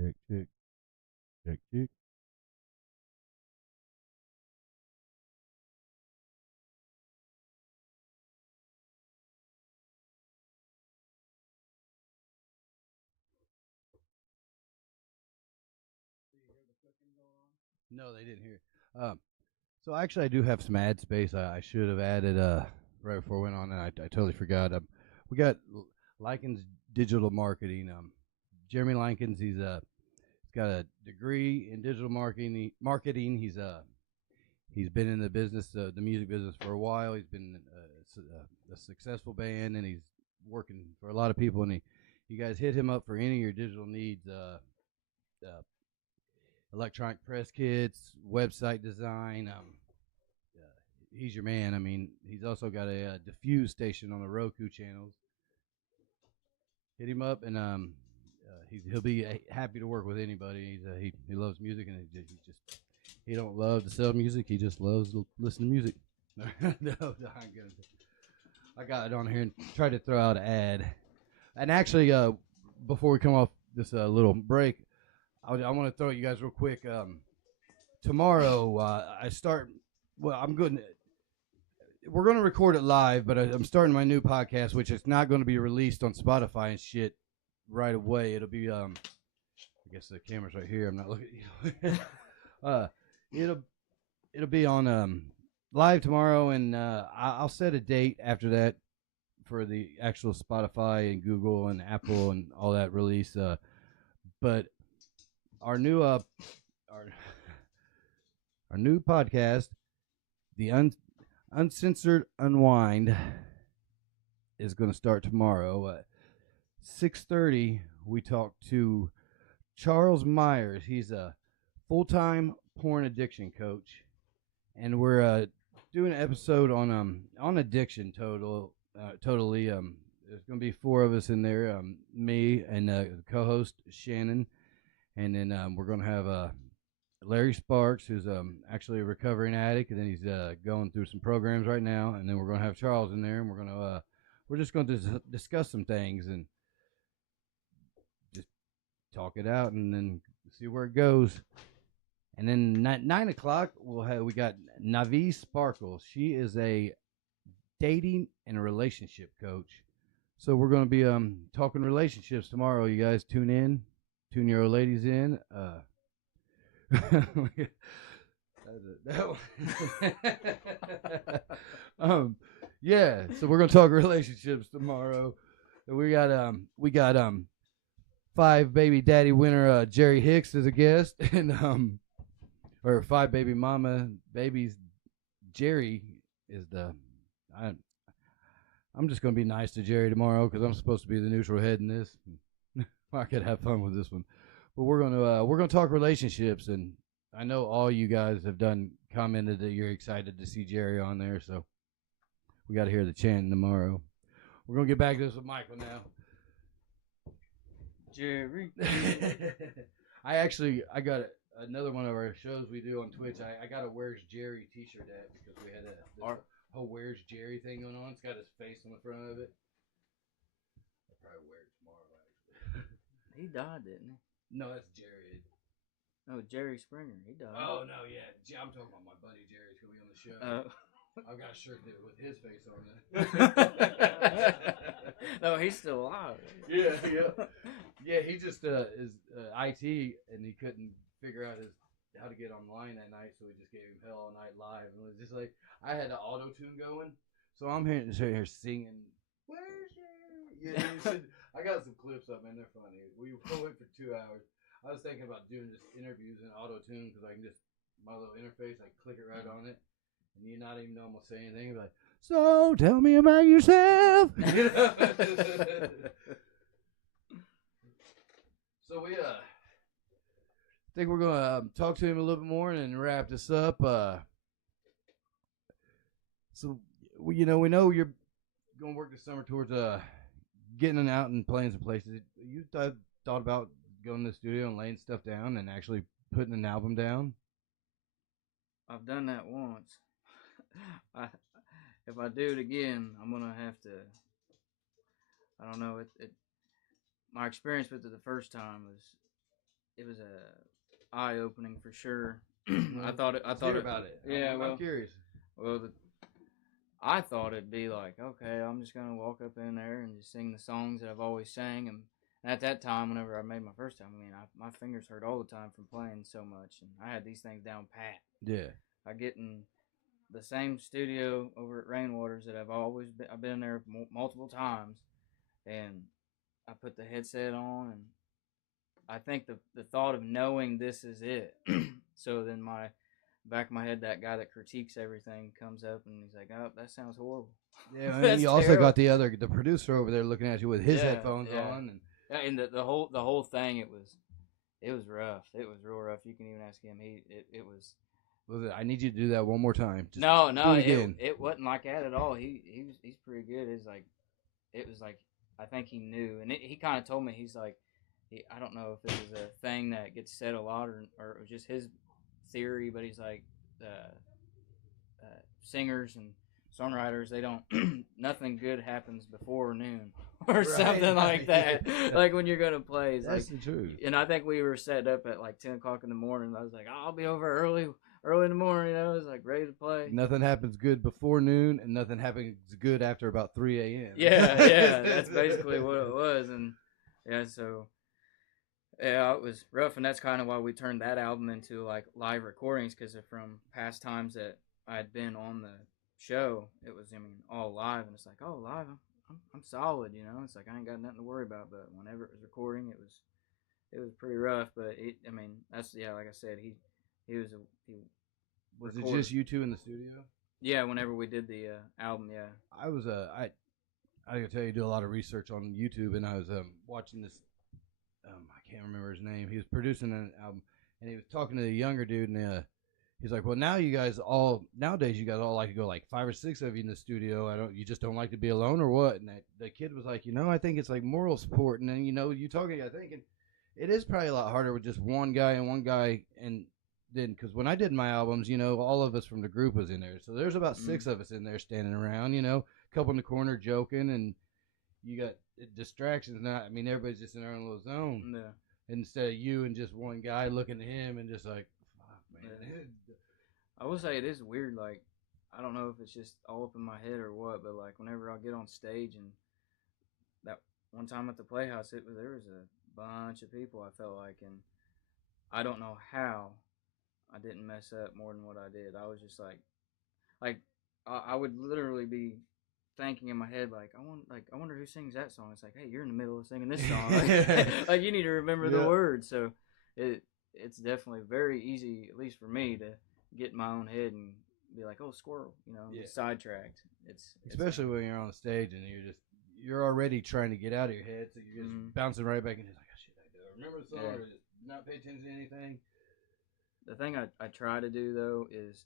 Check, check, check, check. No, they didn't hear. So actually, I do have some ad space. I should have added right before I went on, and I totally forgot. We got Likens Digital Marketing. Jeremy Likens, he's got a degree in digital marketing. He's been in the business, the music business, for a while. He's been a successful band, and he's working for a lot of people. And you guys hit him up for any of your digital needs. Electronic press kits, website design. He's your man. I mean, he's also got a diffuse station on the Roku channels. Hit him up, and he'll be happy to work with anybody. He loves music, and he don't love to sell music. He just loves to listen to music. No, I'm gonna. I got it on here and tried to throw out an ad. And actually, before we come off this little break, I want to throw at you guys real quick. Tomorrow, I start. Well, I'm good. We're going to record it live, but I'm starting my new podcast, which is not going to be released on Spotify and shit right away. It'll be, I guess the camera's right here. I'm not looking at you. It'll be on live tomorrow, and I'll set a date after that for the actual Spotify and Google and Apple and all that release. But our new our new podcast, the Uncensored Unwind, is going to start tomorrow. 6:30, we talk to Charles Myers. He's a full-time porn addiction coach, and we're doing an episode on addiction totally. There's going to be 4 of us in there, me and co-host Shannon, and then we're going to have Larry Sparks, who's actually a recovering addict, and then he's going through some programs right now. And then we're going to have Charles in there, and we're just going to discuss some things and just talk it out, and then see where it goes. And then 9 o'clock, we got Navi Sparkles. She is a dating and relationship coach. So we're going to be talking relationships tomorrow. You guys tune your ladies in. Yeah, so we're gonna talk relationships tomorrow. We got 5 baby daddy winner Jerry Hicks as a guest, and or 5 baby mama babies. Jerry is I'm just gonna be nice to Jerry tomorrow because I'm supposed to be the neutral head in this. I could have fun with this one. But we're gonna talk relationships, and I know all you guys have commented that you're excited to see Jerry on there, so we got to hear the chant tomorrow. We're gonna get back to this with Michael now. Jerry. I got another one of our shows we do on Twitch. I got a Where's Jerry t-shirt at because we had a whole Where's Jerry thing going on. It's got his face on the front of it. I'll probably wear it tomorrow, actually. He died, didn't he? No, that's Jerry. No, Jerry Springer. He died. Oh, no, yeah. I'm talking about my buddy Jerry's going to be on the show. I've got a shirt with his face on it. No, he's still alive. Yeah. Yeah, he just is IT, and he couldn't figure out how to get online that night, so we just gave him Hell All Night Live. And it was just like, I had the auto-tune going, so I'm here singing, Where's Jerry? Yeah, I got some clips up, man. They're funny. We went for 2 hours. I was thinking about doing just interviews in auto-tune because I can just, my little interface, I click it right on it. And you not even know I'm going to say anything. Like, so tell me about yourself. So we think we're going to talk to him a little bit more and wrap this up. So, we know you're going to work this summer towards getting out and playing some places. You thought about going to the studio and laying stuff down and actually putting an album down? I've done that once. If I do it again, I'm gonna have to. I don't know. My experience with it the first time was it was a eye opening for sure. I Let's thought hear about it. Yeah, I'm curious. Well, I thought it'd be like, okay, I'm just gonna walk up in there and just sing the songs that I've always sang. And at that time, whenever I made my first time, I mean, my fingers hurt all the time from playing so much, and I had these things down pat. Yeah. I get in the same studio over at Rainwaters that I've been in there multiple times, and I put the headset on, and I think the thought of knowing this is it. So then my back of my head, that guy that critiques everything comes up and he's like, "Oh, that sounds horrible." Yeah, and you also got the producer over there looking at you with his headphones on, and the whole thing, it was rough. It was real rough. You can even ask him. It was. I need you to do that one more time. Just no, again. It wasn't like that at all. He's pretty good. It was like I think he knew, and he kind of told me he's like, I don't know if it was a thing that gets said a lot or it was just his theory, but he's like, singers and songwriters, they don't nothing good happens before noon or something like that. Like when you're gonna play, it's that's like, the truth. And I think we were set up at like 10 o'clock in the morning. I was like, I'll be over early in the morning. I was like ready to play. Nothing happens good before noon, and nothing happens good after about 3 a.m. Yeah, that's basically what it was. And yeah, so yeah, it was rough, and that's kind of why we turned that album into like live recordings, because from past times that I had been on the show, it was, I mean, all live, and it's like, oh, live, I'm solid, you know. It's like I ain't got nothing to worry about. But whenever it was recording, it was pretty rough. But I mean, that's, yeah, like I said, he was it just you two in the studio? Yeah, whenever we did the album, yeah. I was I gotta tell you, do a lot of research on YouTube, and I was watching this. I can't remember his name. He was producing an album, and he was talking to the younger dude, and he's like, "Well, nowadays you guys all like to go like 5 or 6 of you in the studio. You just don't like to be alone, or what?" And the kid was like, I think it's like moral support, and then you talking, I think, and it is probably a lot harder with just one guy, and then because when I did my albums, all of us from the group was in there, so there's about 6 of us in there standing around, a couple in the corner joking, and you got distractions. Not, I mean, everybody's just in their own little zone. Yeah. Instead of you and just one guy looking at him and just like, fuck, man. Yeah. I will say it is weird. Like, I don't know if it's just all up in my head or what, but like whenever I get on stage, and that one time at the Playhouse, there was a bunch of people, I felt like, and I don't know how I didn't mess up more than what I did. I was just like I would literally be thinking in my head, like, I wonder who sings that song. It's like, hey, you're in the middle of singing this song. Like you need to remember the words. So it's definitely very easy, at least for me, to get in my own head and be like, oh, squirrel, sidetracked. It's especially when you're on stage and you're already trying to get out of your head, so you're just bouncing right back into like, oh shit, I remember the song, or just not pay attention to anything. The thing I try to do though is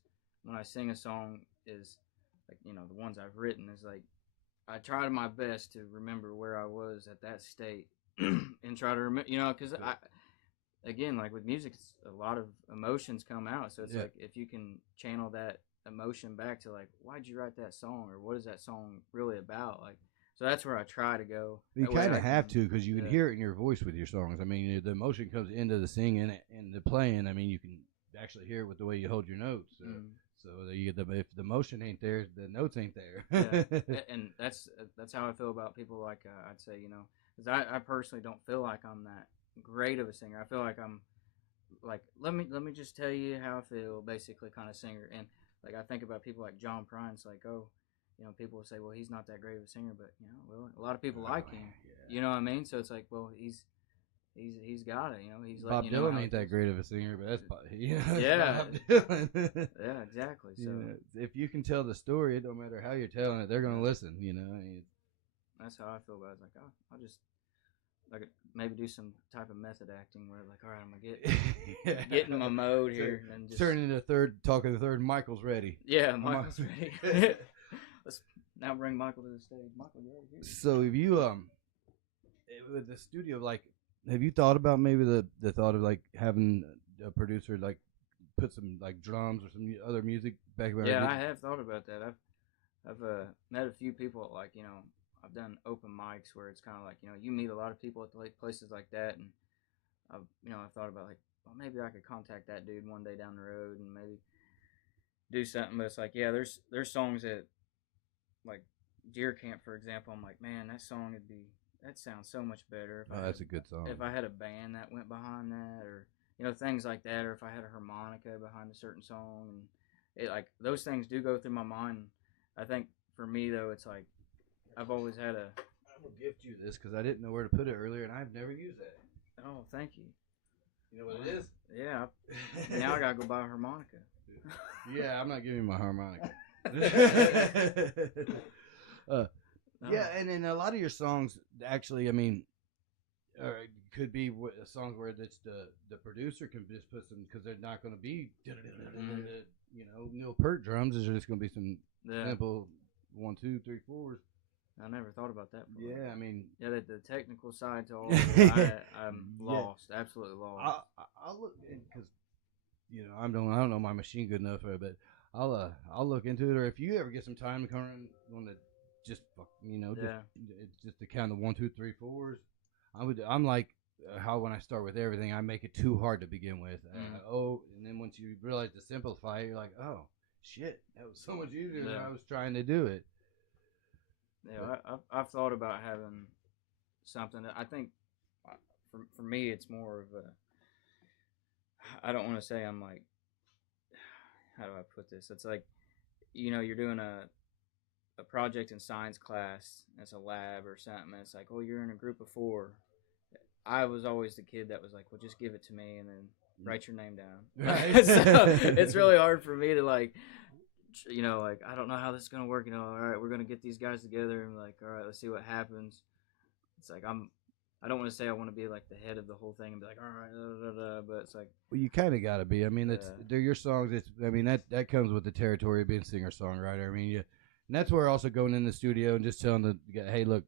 when I sing a song is like, the ones I've written, is like I try my best to remember where I was at that state and try to remember, because again, like with music, it's a lot of emotions come out. So it's like if you can channel that emotion back to like, why'd you write that song, or what is that song really about? Like, so that's where I try to go. You kind of have to, because you can hear it in your voice with your songs. I mean, the emotion comes into the singing and the playing. I mean, you can actually hear it with the way you hold your notes. So. So if the motion ain't there, the notes ain't there. Yeah. And that's how I feel about people like I'd say, because I personally don't feel like I'm that great of a singer. I feel like I'm like let me just tell you how I feel, basically, kind of singer. And like I think about people like John Prine. It's like, oh, people will say, well, he's not that great of a singer, but well, a lot of people like him. Yeah. You know what I mean? So it's like, well, he's got it, He's Bob Dylan ain't that great of a singer, but that's yeah, Bob Dylan. Yeah, exactly. So if you can tell the story, it don't matter how you're telling it, they're gonna listen. That's how I feel about it. It's like, oh, I'll just like maybe do some type of method acting where like, all right, I'm gonna get in my mode here and just turn into the third. Michael's ready. Yeah, Michael's ready. Let's now bring Michael to the stage. Michael, you're right here. So if you with the studio, like, have you thought about maybe the thought of like having a producer like put some like drums or some other music back? Yeah, I have thought about that. I've met a few people, like, I've done open mics where it's kind of like, you meet a lot of people at places like that, and I thought about like, well, maybe I could contact that dude one day down the road and maybe do something. But it's like, yeah, there's songs that like Deer Camp, for example. I'm like, man, that sounds so much better. Oh, that's a good song. If I had a band that went behind that, or things like that, or if I had a harmonica behind a certain song, and it like those things do go through my mind. I think for me though, it's like I've always had a. I will gift you this because I didn't know where to put it earlier, and I've never used that. Oh, thank you. You know what it is? Yeah. Now I gotta go buy a harmonica. Yeah, I'm not giving you my harmonica. Yeah, and in a lot of your songs, actually, I mean, could be songs where it's the producer can just put some, because they're not going to be, Neil Peart drums. There's just going to be some simple 1, 2, 3, 4s. I never thought about that before. Yeah, I mean, the technical side to all of it, I'm lost, absolutely lost. I'll look, because I don't know my machine good enough, but I'll look into it. Or if you ever get some time to come around, want to just just to count the 1, 2, 3, 4s. I'm like how when I start with everything, I make it too hard to begin with. And then once you realize to simplify it, you're like, oh shit, that was so much easier than I was trying to do it. Yeah, I've thought about having something that I think for me it's more of a. I don't want to say I'm like. How do I put this? It's like, you're doing a project in science class. It's a lab or something. And it's like, oh, you're in a group of 4. I was always the kid that was like, well, just give it to me and then write your name down. Right. So it's really hard for me to like, I don't know how this is gonna work. All right, we're gonna get these guys together and like, all right, let's see what happens. It's like I don't want to say I want to be like the head of the whole thing and be like, all right, but it's like. Well, you kind of got to be. I mean, they're your songs. That comes with the territory of being singer songwriter. I mean, and that's where also going in the studio and just telling the guy, hey, look,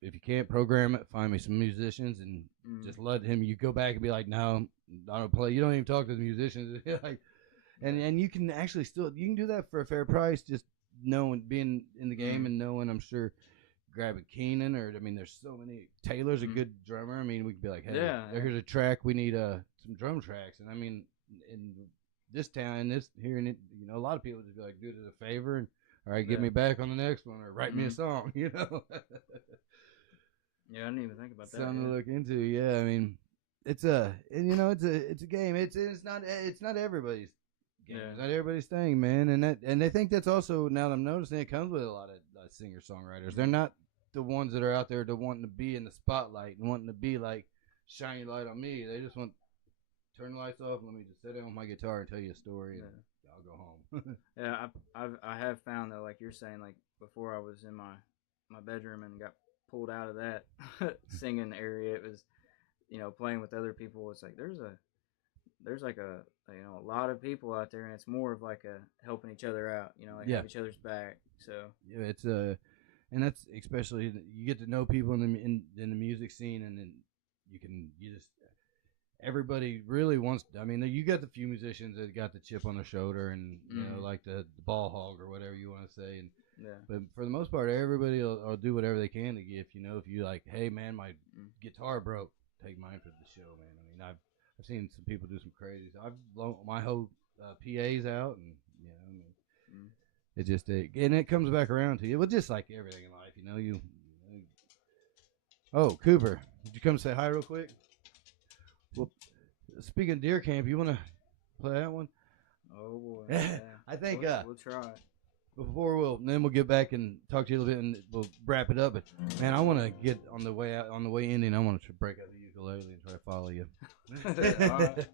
if you can't program it, find me some musicians and just let him. You go back and be like, no, I don't play. You don't even talk to the musicians. Like, and you can actually you can do that for a fair price. Just knowing, being in the game and knowing, I'm sure. Grabbing Keenan, there's so many. Taylor's a good drummer. I mean, we could be like, hey, here's a track. We need some drum tracks. And I mean, in this town, a lot of people just be like, do it as a favor, and all right, get me back on the next one, or write me a song. Yeah, I didn't even think about that. Something to look into. Yeah, I mean, it's a game. It's not everybody's. Yeah. It's not everybody's thing, man, and they think that's also, now that I'm noticing, it comes with a lot of singer songwriters. They're not the ones that are out there to wanting to be in the spotlight and wanting to be like, shine your light on me. They just want turn the lights off. Let me just sit down with my guitar and tell you a story, and I'll go home. Yeah, I have found though, like you're saying, like before I was in my bedroom and got pulled out of that singing area, it was playing with other people. It's like there's like a lot of people out there, and it's more of like a helping each other out, have each other's back. So yeah, it's and that's especially you get to know people in the music scene, and then everybody really wants. I mean, you got the few musicians that got the chip on their shoulder, and like the ball hog or whatever you want to say, and but for the most part, everybody will do whatever they can to give. If you like, hey man, my guitar broke, take mine for the show, man. I mean, I've seen some people do some crazy. I've blown my whole PAs out, and it just and it comes back around to you. Well, just like everything in life, Oh, Cooper, did you come say hi real quick? Well, speaking of Deer Camp, you want to play that one? Oh boy, yeah. I think we'll try. Then we'll get back and talk to you a little bit, and we'll wrap it up. But man, I want to get on the way in, and I want to break out the ukulele and try to follow you. All right.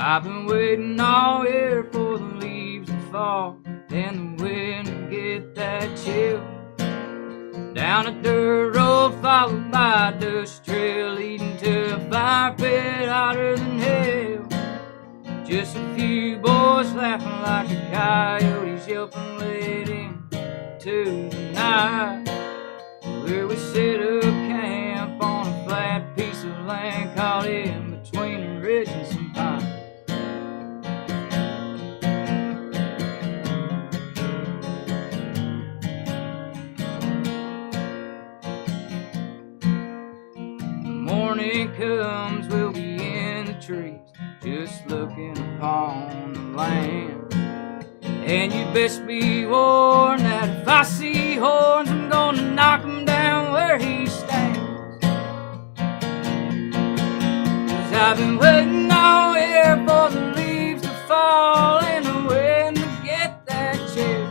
I've been waiting all year for the leaves to fall and the wind to get that chill. Down a dirt road followed by a dust trail leading to a fire pit hotter than hell. Just a few boys laughing like a coyotes yelping late into the night, where we sit up morning comes, we'll be in the trees, just looking upon the land. And you best be warned that if I see horns, I'm gonna knock him down where he stands. 'Cause I've been waiting all year for the leaves to fall and the wind to get that chill.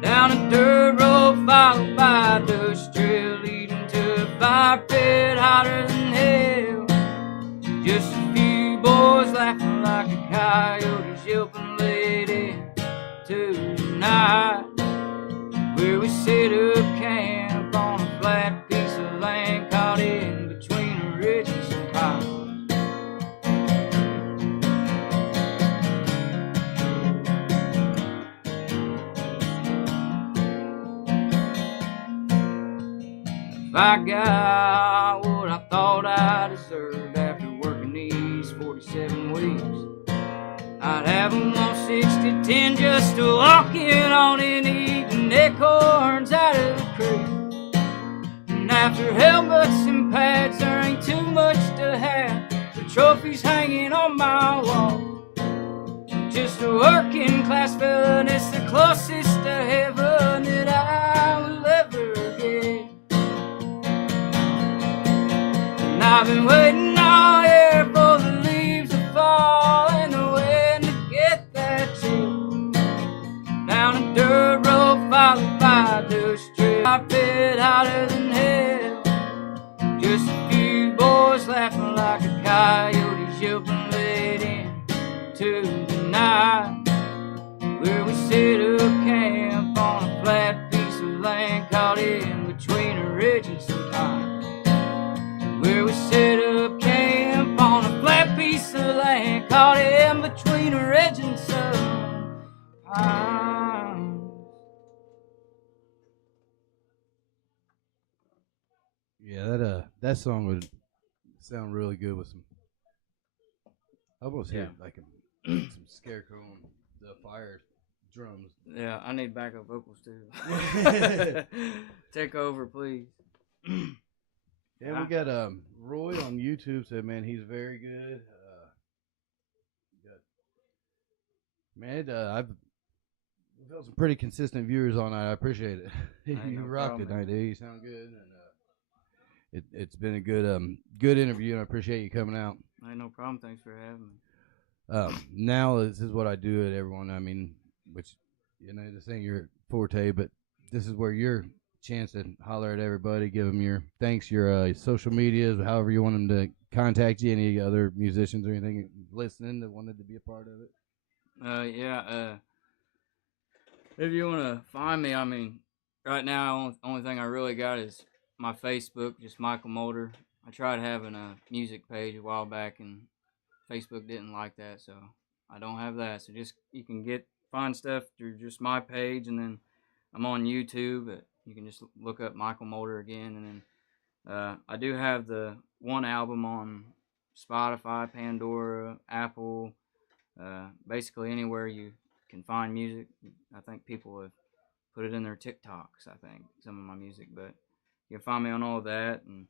Down a dirt road followed by a dust trail leading to a fire pit hotter than hell. Just a few boys laughing like a coyote's yelping late into the night, where we set up camp on a flat piece of land caught in between a ridge and some pines. If I got what I thought I deserved after working these 47 weeks, I'd have a 160-10 just to walk in on and eating acorns out of the creek. And after helmets and pads, there ain't too much to have. The trophies hanging on my wall. Just a working class fella, and it's the closest to heaven that I will ever get. And I've been waiting all year for the leaves to fall and the wind to get that chill. Down a dirt road followed by a dust trail, I pit hotter than hell. Just a few boys laughing like a coyote's yelping late into the night, where we set up camp on a flat piece of land caught in between a ridge and some pines. Where we set up camp on a flat piece of land caught in between a ridge and some pines. Yeah, that song would sound really good with some. I almost hear like some scarecrow on the fire drums. Yeah, I need backup vocals too. Take over, please. Yeah, we got Roy on YouTube said, man, he's very good. I've got some pretty consistent viewers on that. I appreciate it. You no rocked problem, it tonight, dude. You sound good, and it's been a good interview, and I appreciate you coming out. Ain't no problem. Thanks for having me. Now this is what I do at everyone. I mean, which this ain't your forte, but this is where your chance to holler at everybody, give them your thanks, your social medias, however you want them to contact you. Any other musicians or anything listening that wanted to be a part of it? If you want to find me, I mean, right now, only thing I really got is my Facebook, just Michael Moulder. I tried having a music page a while back, and Facebook didn't like that, so I don't have that. So just you can find stuff through just my page, and then I'm on YouTube. But you can just look up Michael Moulder again, and then I do have the one album on Spotify, Pandora, Apple, basically anywhere you can find music. I think people have put it in their TikToks, I think, some of my music, but you can find me on all of that. And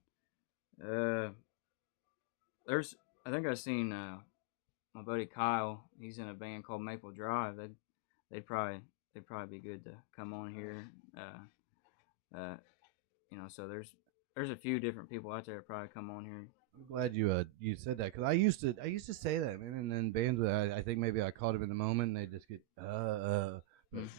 I think I've seen my buddy Kyle. He's in a band called Maple Drive. They'd probably be good to come on here. So there's a few different people out there that probably come on here. I'm glad you said that, because I used to say that, man, and then bands I think maybe I caught them in the moment and they just get But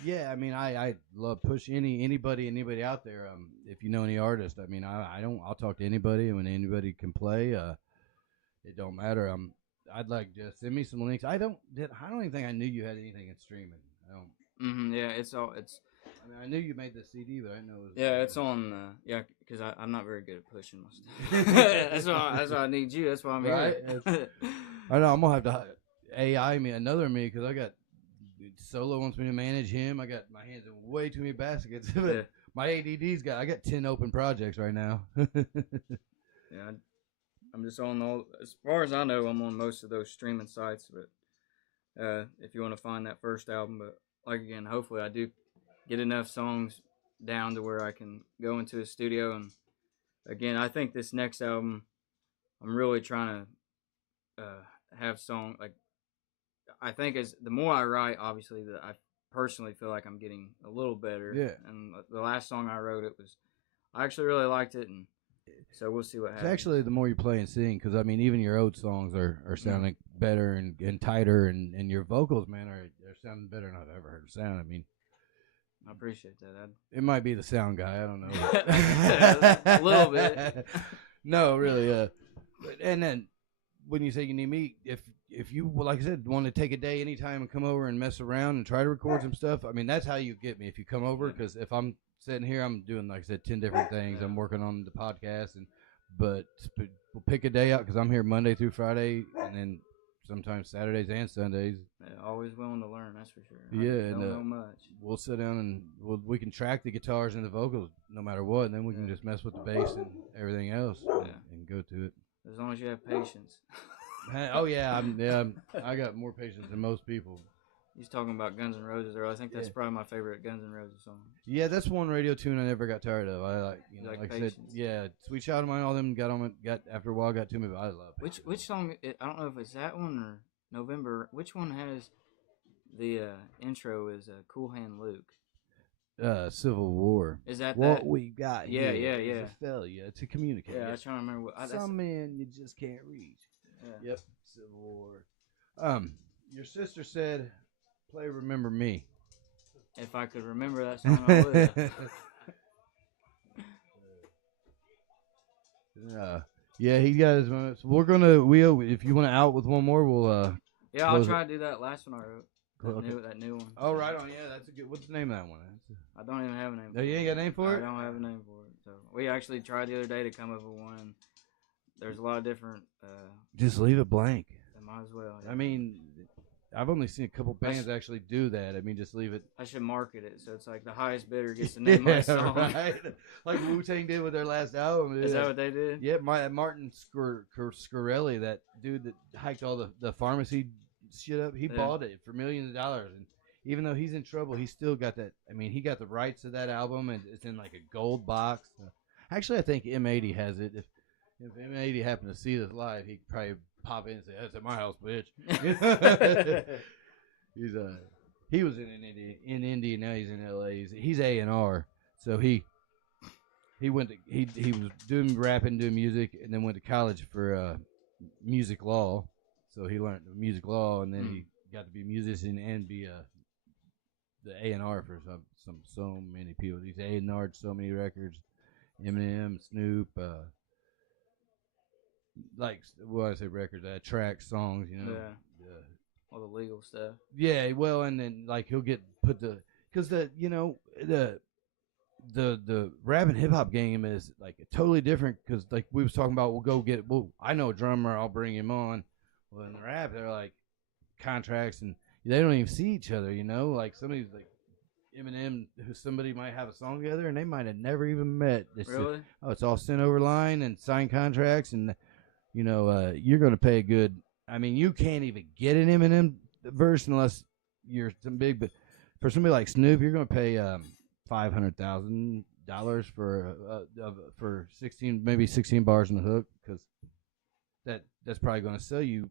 yeah, I mean, I love push anybody out there. If you know any artist, I mean, I'll talk to anybody, and when anybody can play, it don't matter. I'd like just send me some links. I don't even think I knew you had anything in streaming. I don't. Yeah, I mean, I knew you made the CD, but I didn't know it was. Yeah, it's on. Because I'm not very good at pushing my stuff. that's why I need you. That's why I'm right? here. I know I'm gonna have to AI me another me, because I got Solo wants me to manage him. I got my hands in way too many baskets. Yeah. My I got 10 open projects right now. Yeah, I'm just on as far as I know, I'm on most of those streaming sites. But if you want to find that first album, but like again, hopefully I do get enough songs down to where I can go into a studio. And again, I think this next album, I'm really trying to have song like I think as the more I write, obviously, that I personally feel like I'm getting a little better. Yeah. And the last song I wrote, it was I actually really liked it, and so we'll see what It's happens. actually the more you play and sing, because I mean, even your old songs are sounding better and tighter, and your vocals, man, are sounding better than I've ever heard sound. I mean, I appreciate that. it might be the sound guy. I don't know. A little bit. No, really. And then when you say you need me, if you, like I said, want to take a day anytime and come over and mess around and try to record some stuff, I mean, that's how you get me. If you come over, because if I'm sitting here, I'm doing, like I said, 10 different things. I'm working on the podcast, but we'll pick a day out because I'm here Monday through Friday, and then sometimes Saturdays and Sundays. Yeah, always willing to learn, that's for sure. Yeah, I don't know much. We'll sit down and we can track the guitars and the vocals no matter what, and then we can just mess with the bass and everything else and go to it. As long as you have patience. Oh yeah, I got more patience than most people. He's talking about Guns N' Roses earlier. I think that's probably my favorite Guns N' Roses song. Yeah, that's one radio tune I never got tired of. I like I said, Sweet Child of Mine, all them got after a while got to me, but I love it. Which song? I don't know if it's that one or November. Which one has the intro? Is Cool Hand Luke? Civil War. Is that what we got? Yeah. Is a failure to communicate. Yeah, I was trying to remember. Some men you just can't reach. Yeah. Yep, Civil War. Your sister said, "Play Remember Me." If I could remember that song, I would. Yeah, he got his moments. We're gonna if you want to out with one more, we'll yeah, I'll try to do that last one I wrote. That new one. Oh, right on. Yeah, that's a good. What's the name of that one? I don't even have a name. You ain't got a name for it? I don't have a name for it. So we actually tried the other day to come up with one. There's a lot of different. Just leave it blank. Might as well. Yeah. I mean, I've only seen a couple bands actually do that. I mean, just leave it. I should market it so it's like the highest bidder gets to name my song. Right? Like Wu-Tang did with their last album. Is that what they did? Yeah, Martin Scorelli, that dude that hiked all the pharmacy shit up, he bought it for millions of dollars. And even though he's in trouble, he still got that. I mean, he got the rights to that album, and it's in like a gold box. Actually, I think M80 has it. If M80 happened to see this live, he could probably pop in and say, "That's at my house, bitch." He was in India, now he's in LA. He's A&R, so he went to he was doing rapping, doing music, and then went to college for music law. So he learned music law, and then he got to be a musician and be the A&R for so many people. He's A&R'd so many records, Eminem, Snoop. Like, well, I say records, tracks, songs, you know. Yeah. All the legal stuff. Yeah, well, and then like he'll get put because the rap and hip hop game is like totally different. Because like we was talking about, I know a drummer, I'll bring him on. Well, in the rap, they're like contracts, and they don't even see each other. You know, like somebody's like Eminem, somebody might have a song together, and they might have never even met. Really? It's all sent over line and signed contracts, and you're going to pay a good. I mean, you can't even get an Eminem verse unless you're some big. But for somebody like Snoop, you're going to pay $500,000 for 16 bars in the hook, because that's probably going to sell you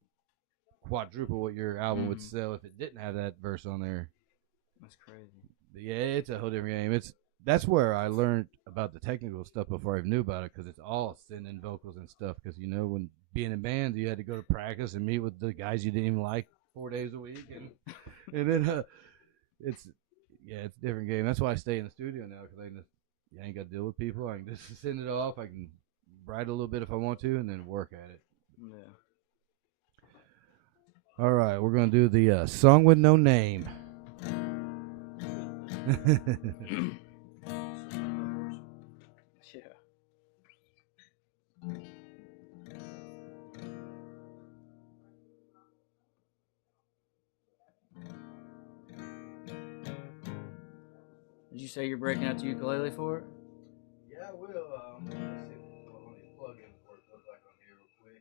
quadruple what your album would sell if it didn't have that verse on there. That's crazy. But yeah, it's a whole different game. That's where I learned about the technical stuff before I knew about it, because it's all sending vocals and stuff. Because when being in bands, you had to go to practice and meet with the guys you didn't even like 4 days a week, and then it's a different game. That's why I stay in the studio now, because I ain't got to deal with people. I can just send it off. I can write a little bit if I want to, and then work at it. Yeah. All right, we're gonna do the song with no name. Did you say you're breaking out the ukulele for it? Yeah, I will. Let's see what one of these plugins look like on here real quick.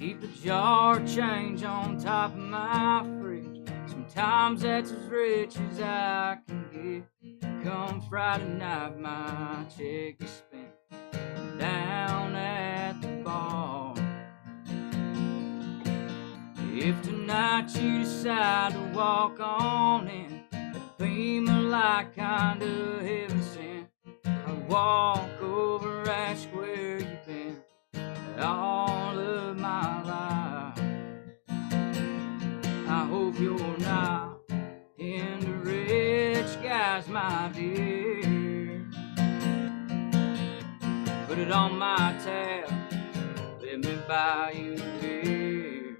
Keep a jar of change on top of my fridge. Sometimes that's as rich as I can get. Come Friday night, my check is spent down at the bar. If tonight you decide to walk on in, it'll be my light kind of heaven sent. I'll walk over, ask where you've been all of my life. I hope you're not into rich guys, my dear. Put it on my tab, let me buy you a beer.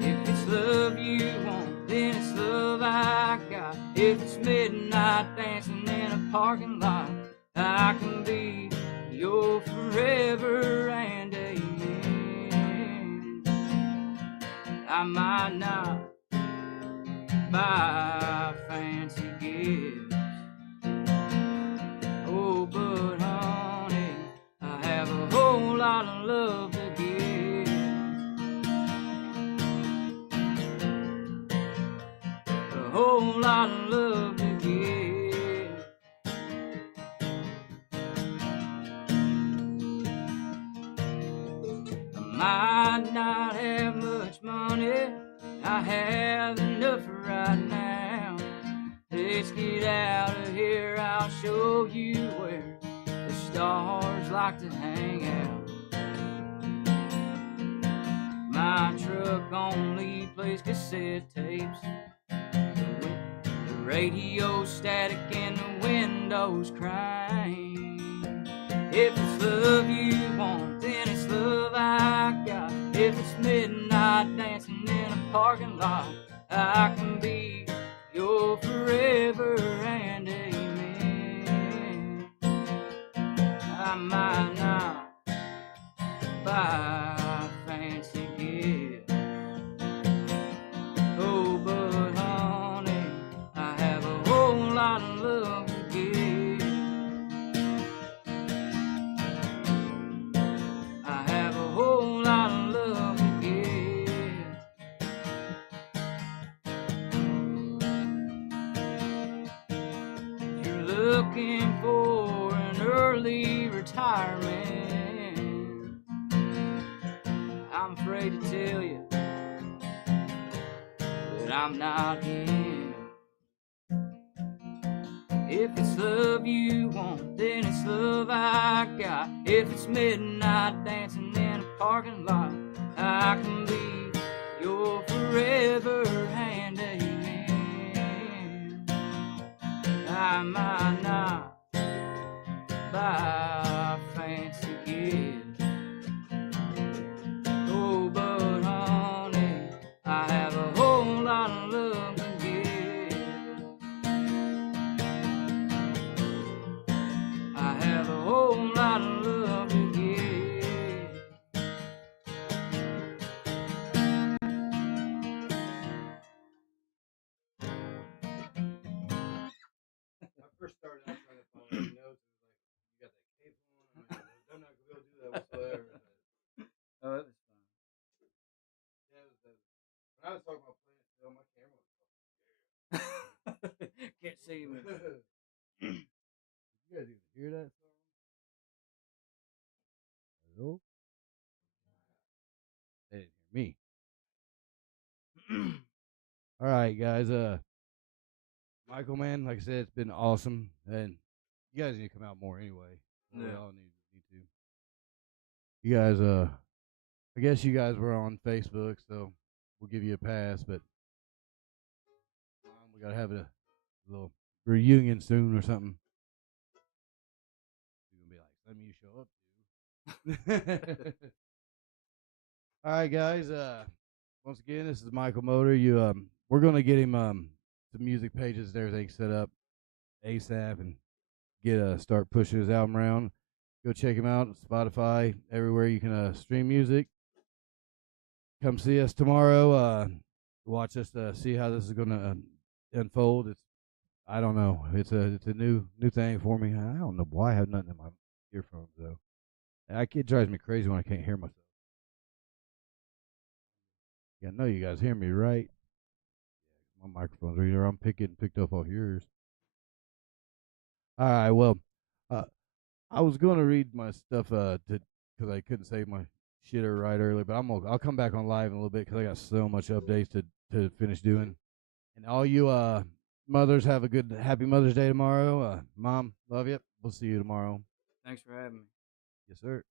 If it's love you want, then it's love I got. If it's midnight dancing in a parking lot, I can be your forever and amen. I might not buy fancy gifts, oh, but honey, I have a whole lot of love to give. A whole lot of love to give. I might not have much money, I have enough right now. Let's get out of here, I'll show you where the stars like to hang out. My truck only plays cassette tapes, the radio static and the windows crying. If it's love you want, then it's love I got. If it's midnight dancing in a parking lot, I can be your forever and amen. I might not buy fancy gifts, oh, but honey, I have a whole lot of love to give. I have a whole lot of love to give. If you're looking for an early retirement, I'm afraid to tell you that I'm not him. If it's love you want, then it's love I got. If it's midnight dancing in a parking lot, I can be your forever and amen. I might not buy fancy gifts, oh, but honey, I have a whole lot of love to give. I have a whole lot of love to give. I first started out trying to follow the notes, and it was like, you got that cape on. I'm not gonna be able to do that whatsoever. Oh, that was fun. Yeah, when I was talking about playing still, my camera was Can't see me. Did you guys even hear that song? Hello? They didn't hear me. All right, guys. Michael, man, like I said, it's been awesome, and you guys need to come out more anyway. We Yeah. all need to. You guys, I guess you guys were on Facebook, so we'll give you a pass. But we gotta have a little reunion soon or something. You're gonna be like, let me show up to. All right, guys. Once again, this is Michael Moulder. We're gonna get him some music pages and everything set up ASAP and start pushing his album around. Go check him out on Spotify, everywhere you can stream music. Come see us tomorrow. Watch us see how this is gonna unfold. I don't know. It's a new thing for me. I don't know why I have nothing in my earphones though. It drives me crazy when I can't hear myself. Yeah, I know you guys hear me, right? My microphone's either I'm picked up off yours. All right, well, uh, I was going to read my stuff because I couldn't save my shitter right earlier, but I'll come back on live in a little bit because I got so much updates to finish doing. And all you mothers, have a good happy Mother's Day tomorrow. Mom, love you. We'll see you tomorrow. Thanks for having me. Yes, sir.